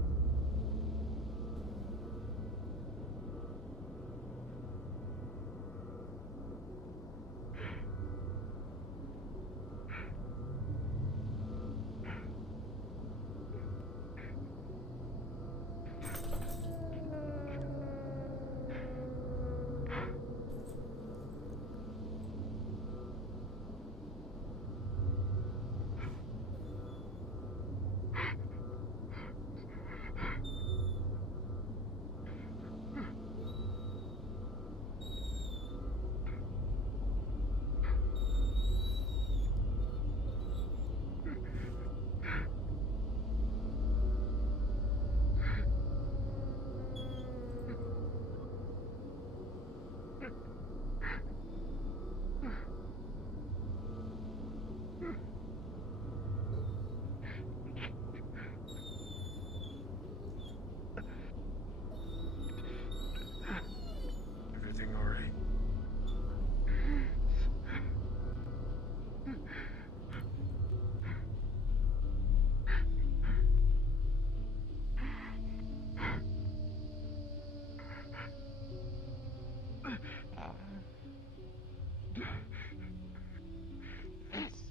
Everything alright?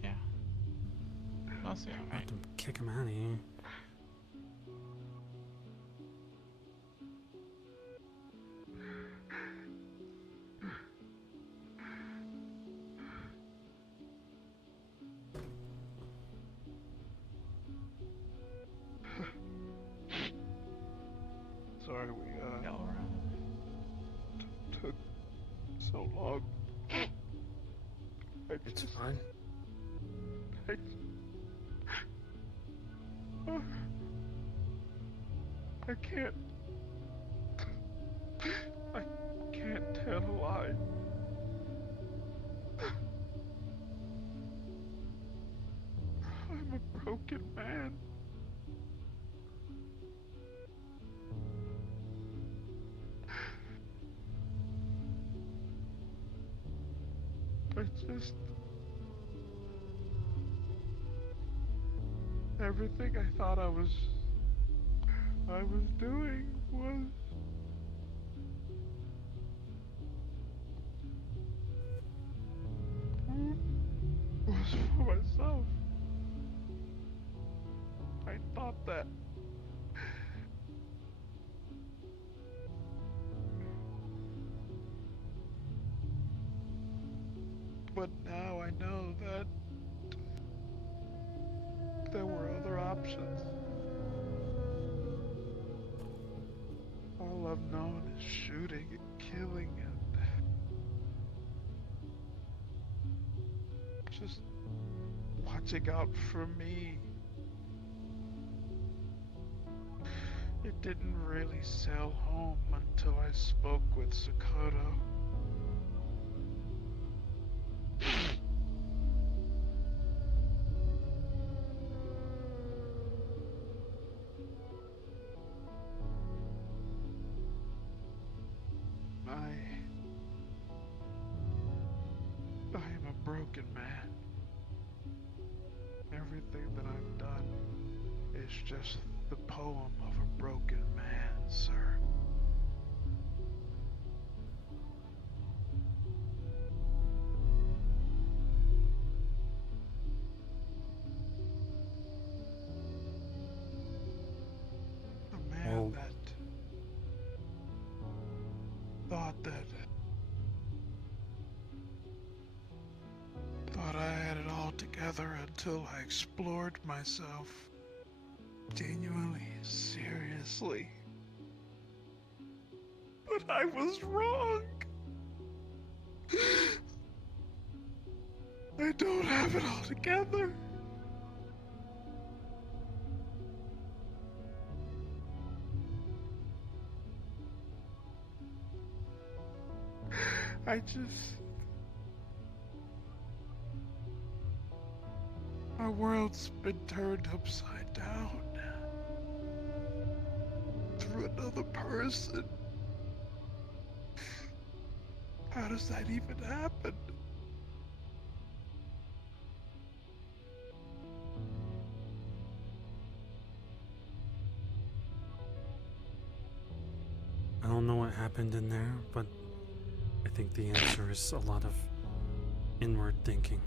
Yeah. Mostly About alright. to kick him out of here. Sorry we Go around. took so long. It's fine. I, I can't. I can't tell a lie. I'm a broken man. I just. Everything I thought I was doing was for myself. I thought that. But now I know that there were other options. All I've known is shooting and killing and just watching out for me. It didn't really sail home until I spoke with Sakura. I am a broken man. Everything that I've done is just the poem of a broken man, sir. together until I explored myself genuinely, seriously. But I was wrong. I don't have it all together. My world's been turned upside down through another person. How does that even happen? I don't know what happened in there, but I think the answer is a lot of inward thinking.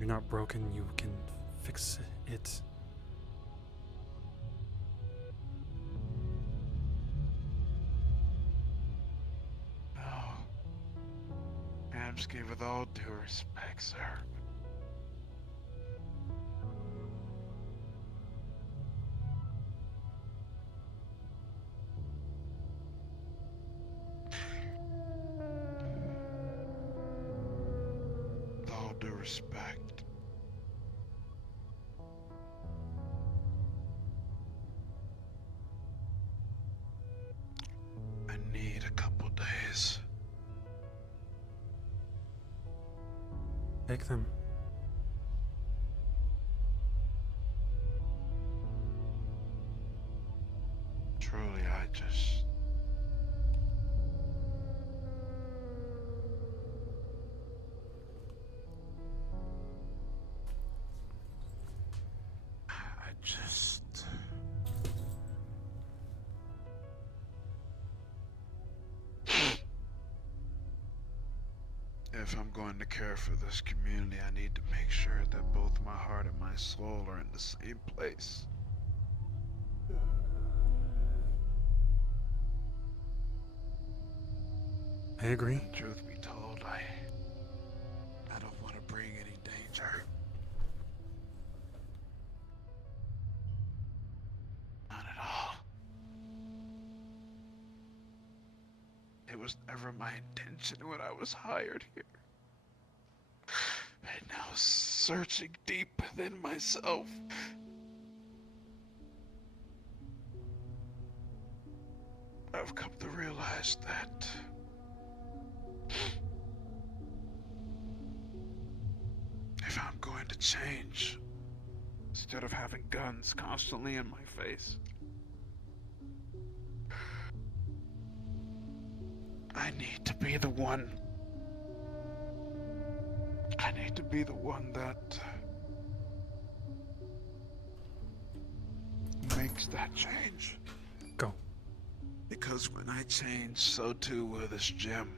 You're not broken, you can fix it. No. Mamsky, with all due respect, sir. With all due respect. I need a couple days. Take them. Truly, I just... If I'm going to care for this community, I need to make sure that both my heart and my soul are in the same place. I agree. Truth be told, I don't want to bring any danger. Not at all. It was never my intention when I was hired here. And now searching deep within myself, I've come to realize that if I'm going to change, instead of having guns constantly in my face, I need to be the one. I need to be the one that makes that change. Go. Because when I change, so too will this gem.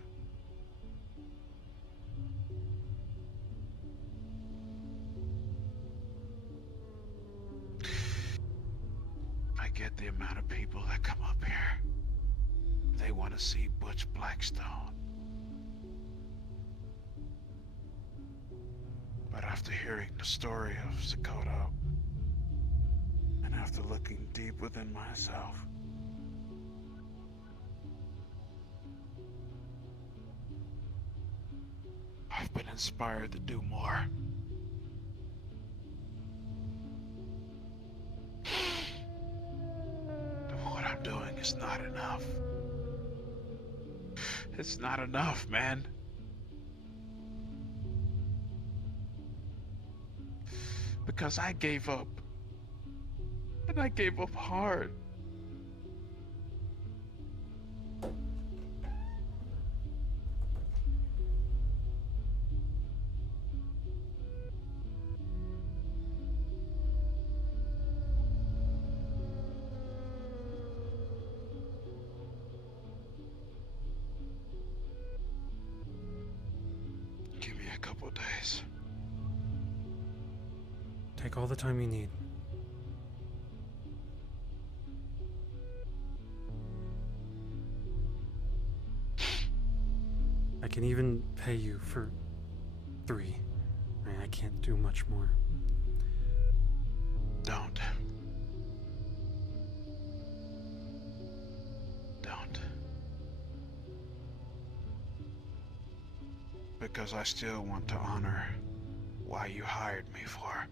I get the amount of people that come up here. They want to see Butch Blackstone. But after hearing the story of Sk1p, and after looking deep within myself, I've been inspired to do more. What I'm doing is not enough. It's not enough, man. Because I gave up. And I gave up hard. Give me a couple days. Take all the time you need. I can even pay you for 3. I can't do much more. Don't. Don't. Because I still want to honor why you hired me for.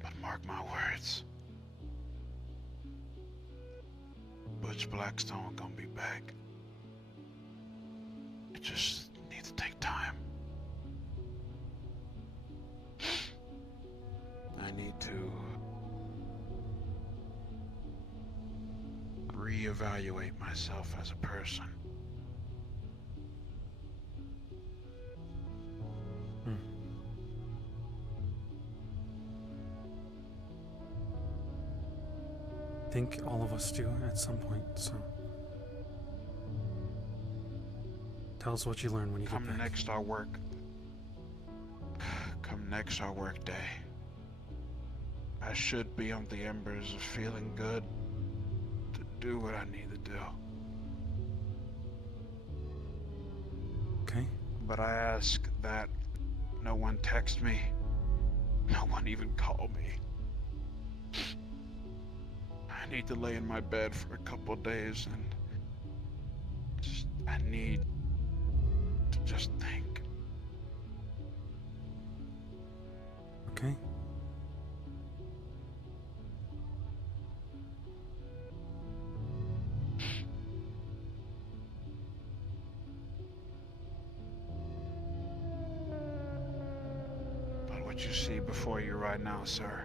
But mark my words. Butch Blackstone gonna be back. It just needs to take time. I need to reevaluate myself as a person. I think all of us do at some point, so tell us what you learned when you get back. Come next our work day. I should be on the embers of feeling good to do what I need to do. Okay? But I ask that no one text me, no one even call me. I need to lay in my bed for a couple days and I need to just think. Okay? But what you see before you right now, sir,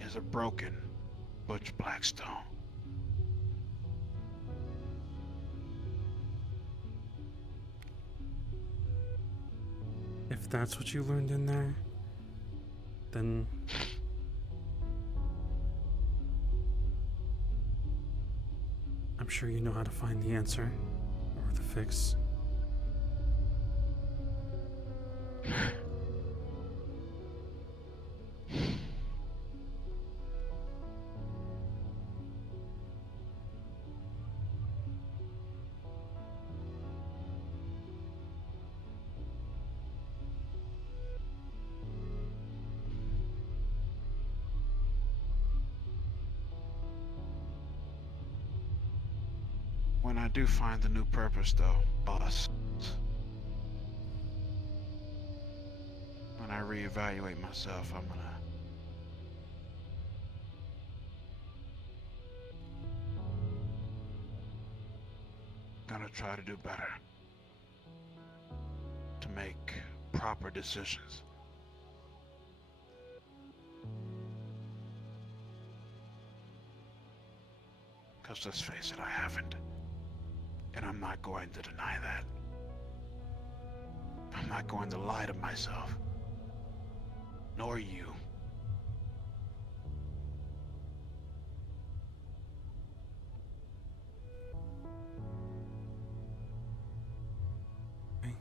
is a broken Butch Blackstone. If that's what you learned in there, then I'm sure you know how to find the answer or the fix. When I do find the new purpose, though, boss, when I reevaluate myself, I'm gonna try to do better, to make proper decisions. Because let's face it, I haven't. And I'm not going to deny that. I'm not going to lie to myself. Nor you. Okay.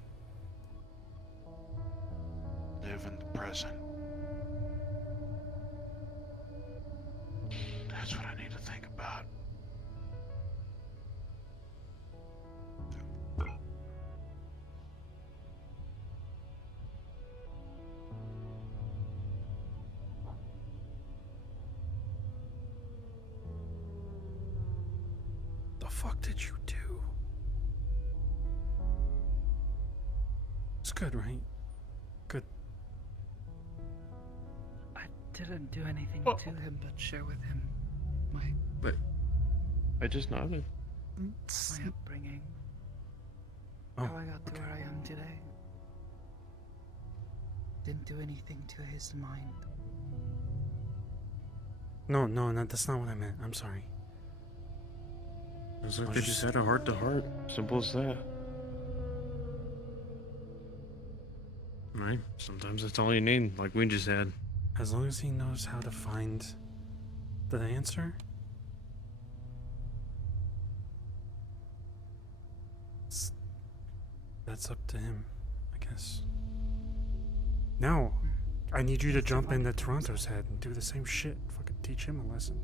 Live in the present. That's what I need to think about. The fuck did you do? It's good, right? Good. I didn't do anything Oh. to him but share with him my I just nodded. upbringing. Oh, How I got to where I am today. Didn't do anything to his mind. No, that's not what I meant. I'm sorry. It's like I they was just just- had a heart to heart. Simple as that. Right? Sometimes that's all you need, like we just had. As long as he knows how to find the answer, that's up to him, I guess. Now, I need you to jump into Toronto's head and do the same shit. Fucking teach him a lesson.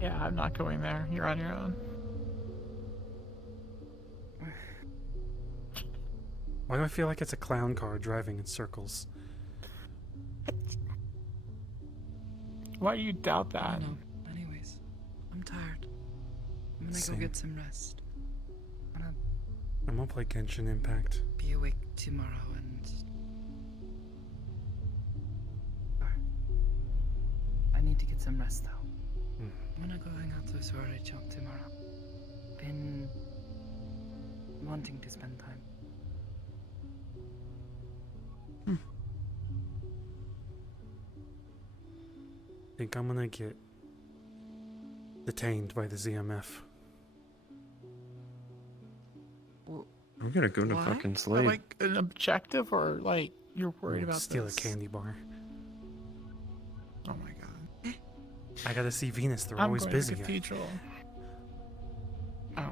Yeah, I'm not going there. You're on your own. Why do I feel like it's a clown car driving in circles? Why do you doubt I that? don't know. Anyways, I'm tired. I'm gonna Same. go get some rest. I'm gonna I'm gonna play Genshin Impact. be awake tomorrow and. I need to get some rest though. I'm gonna go hang out to VRCRP tomorrow. Been wanting to spend time. Think I'm gonna get detained by the ZMF. I'm gonna go to What? fucking Or, sleep. like an objective, or like you're worried about Steal this? a candy bar. Oh my god. I gotta see Venus. They're I'm always going busy. to cathedral. Oh.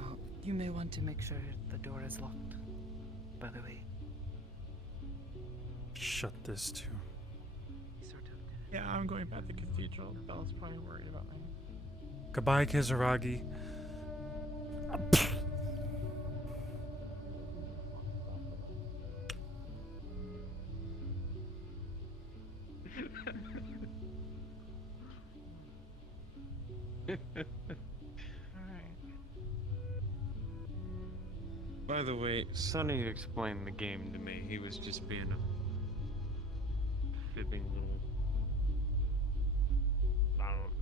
Oh, you may want to make sure the door is locked. By the way, Shut this too. sort of. Yeah, I'm going back to cathedral. Bella's probably worried about me. Goodbye, Kizaragi. By the way, Sonny explained the game to me. He was just being a fibbing little.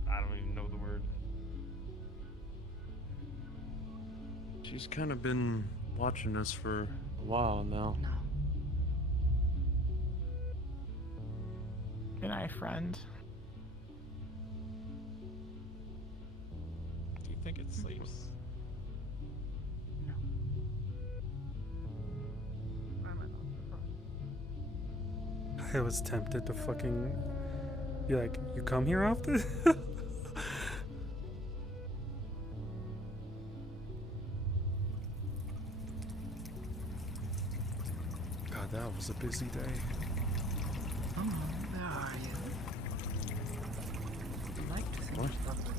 I don't even know the word. She's kind of been watching us for a while now. No. Good night, friend. Do you think it sleeps? No. Why am I not surprised? I was tempted to fucking be like, you come here often? God, that was a busy day. Oh, where are you? I'd like to finish properly.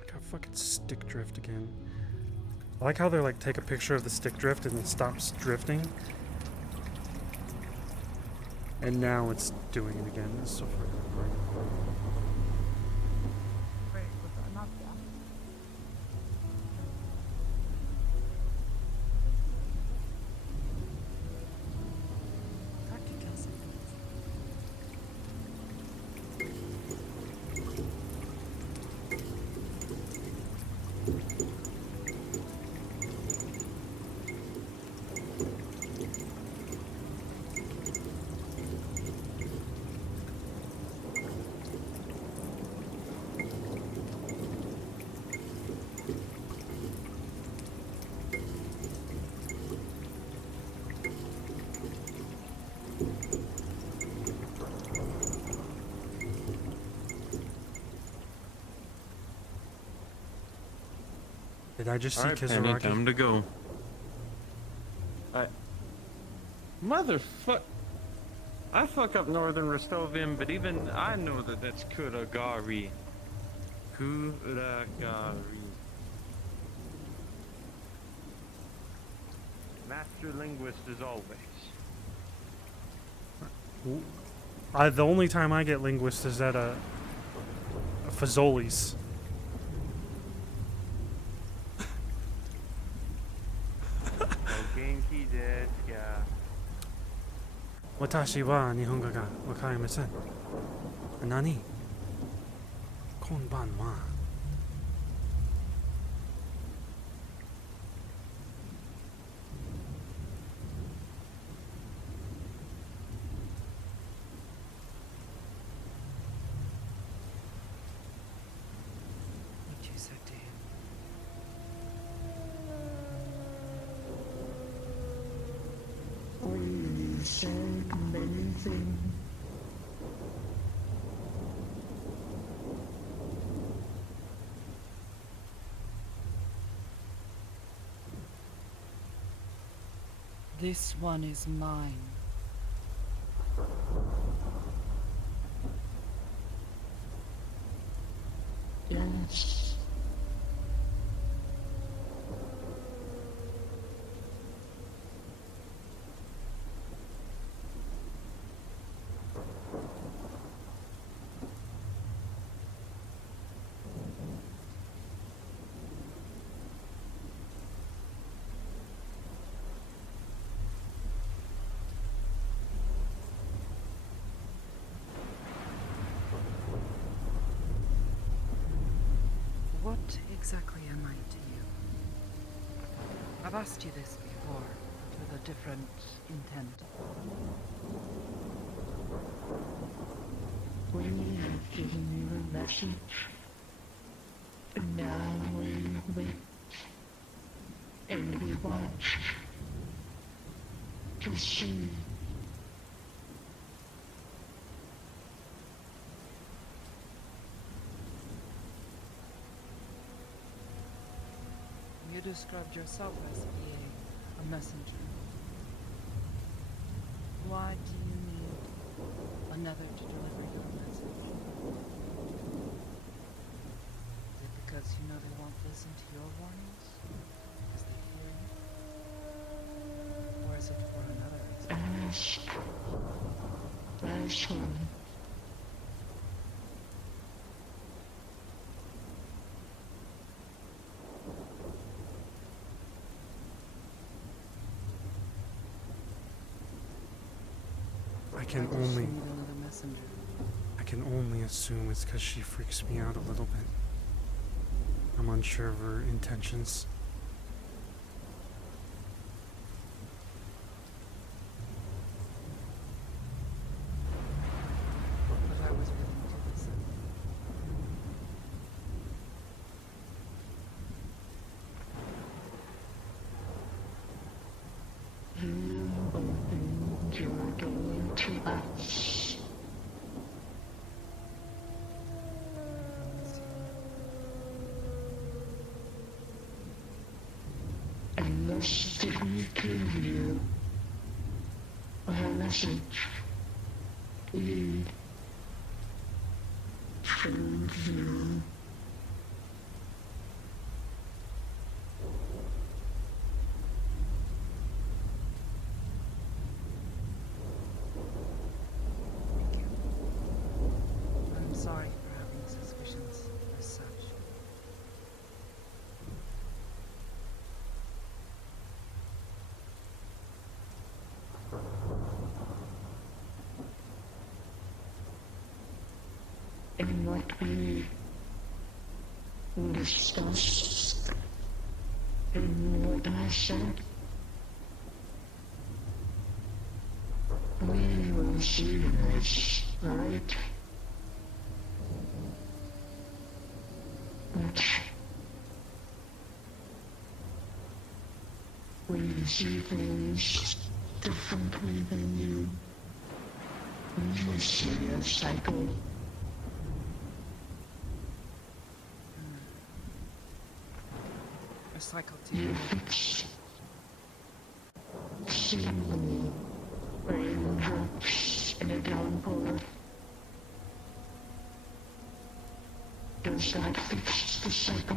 I got fucking stick drift again. I like how they're like, take a picture of the stick drift and it stops drifting. And now it's doing it again. It's so fucking great. Wait, was that not that? Talk to Kelsey. Did I just see Alright, Penny, Kizaragi? time to go. Motherfuck. I fuck up Northern Rostovian, but even I know that that's Kuragari. Kuragari. Master linguist as always. The only time I get linguist is at a Fazoli's. Genki desu ka? Watashi wa Nihongo ga wakarimasen. Nani? Konbanwa. What you said to him. You said many things. This one is mine. Yes. What exactly am I to you? I've asked you this before, but with a different intent. We have given you a message. And now we wait. And we watch. To see. You described yourself as being a messenger. Why do you need another to deliver your message? Is it because you know they won't listen to your warnings? Because they fear you? Or is it for another reason? Ask one. I can only assume it's because she freaks me out a little bit. I'm unsure of her intentions. But I was willing to listen. You opened your door to us. And thus did we give you our message. We showed you. Thank you. I'm sorry for having suspicions as such. And what we discussed and what I said, we will see this, right? But we see things differently than you. We see a cycle. A cycle to You fix seemingly raindrops in a downpour. Does that fix the cycle?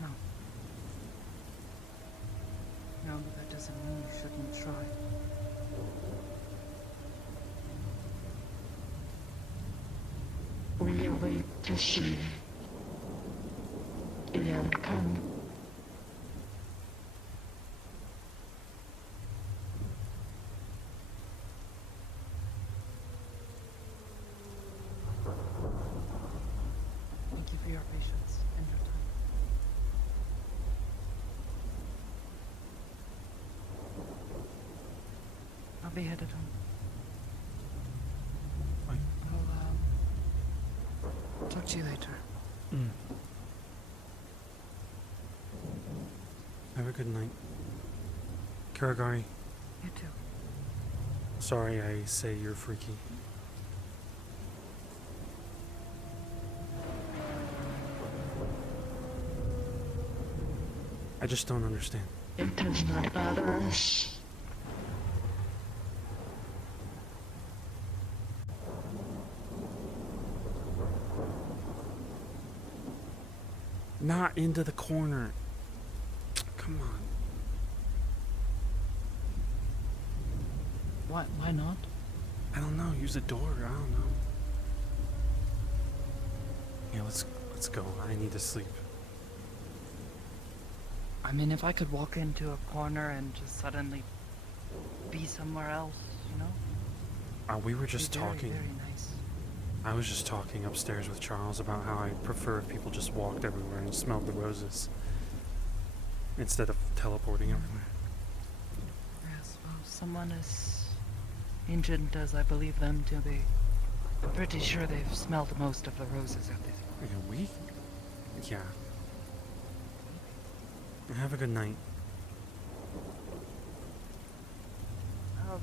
No. No, but that doesn't mean you shouldn't try. We await to see the outcome. Thank you for your patience and your time. I'll be headed home. Fine. I'll talk to you later. Have a good night. Karagari, You too. sorry I say you're freaky. I just don't understand. It does not matter. Not into the corner. Come on. Why not? I don't know. Use a door. I don't know. Yeah, let's go. I need to sleep. I mean, if I could walk into a corner and just suddenly be somewhere else, you know? We were just Be very, talking. Very nice. I was just talking upstairs with Charles about how I prefer if people just walked everywhere and smelled the roses instead of teleporting everywhere. Yes, well, someone as ancient as I believe them to be, I'm pretty sure they've smelled most of the roses at this point. Yeah, we? Yeah. Have a good night. I'll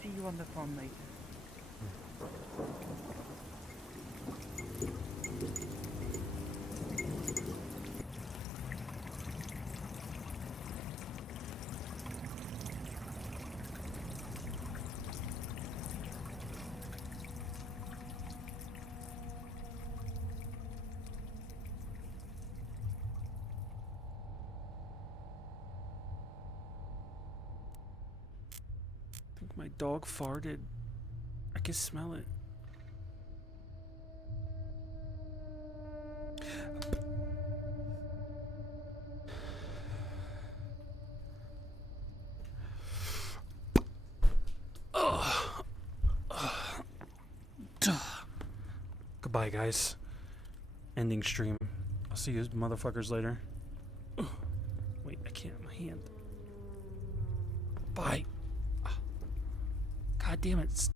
see you on the phone later. I think my dog farted. I can smell it. Goodbye, guys. Ending stream. I'll see you motherfuckers later. Wait, I can't. My hand. Bye. God damn it.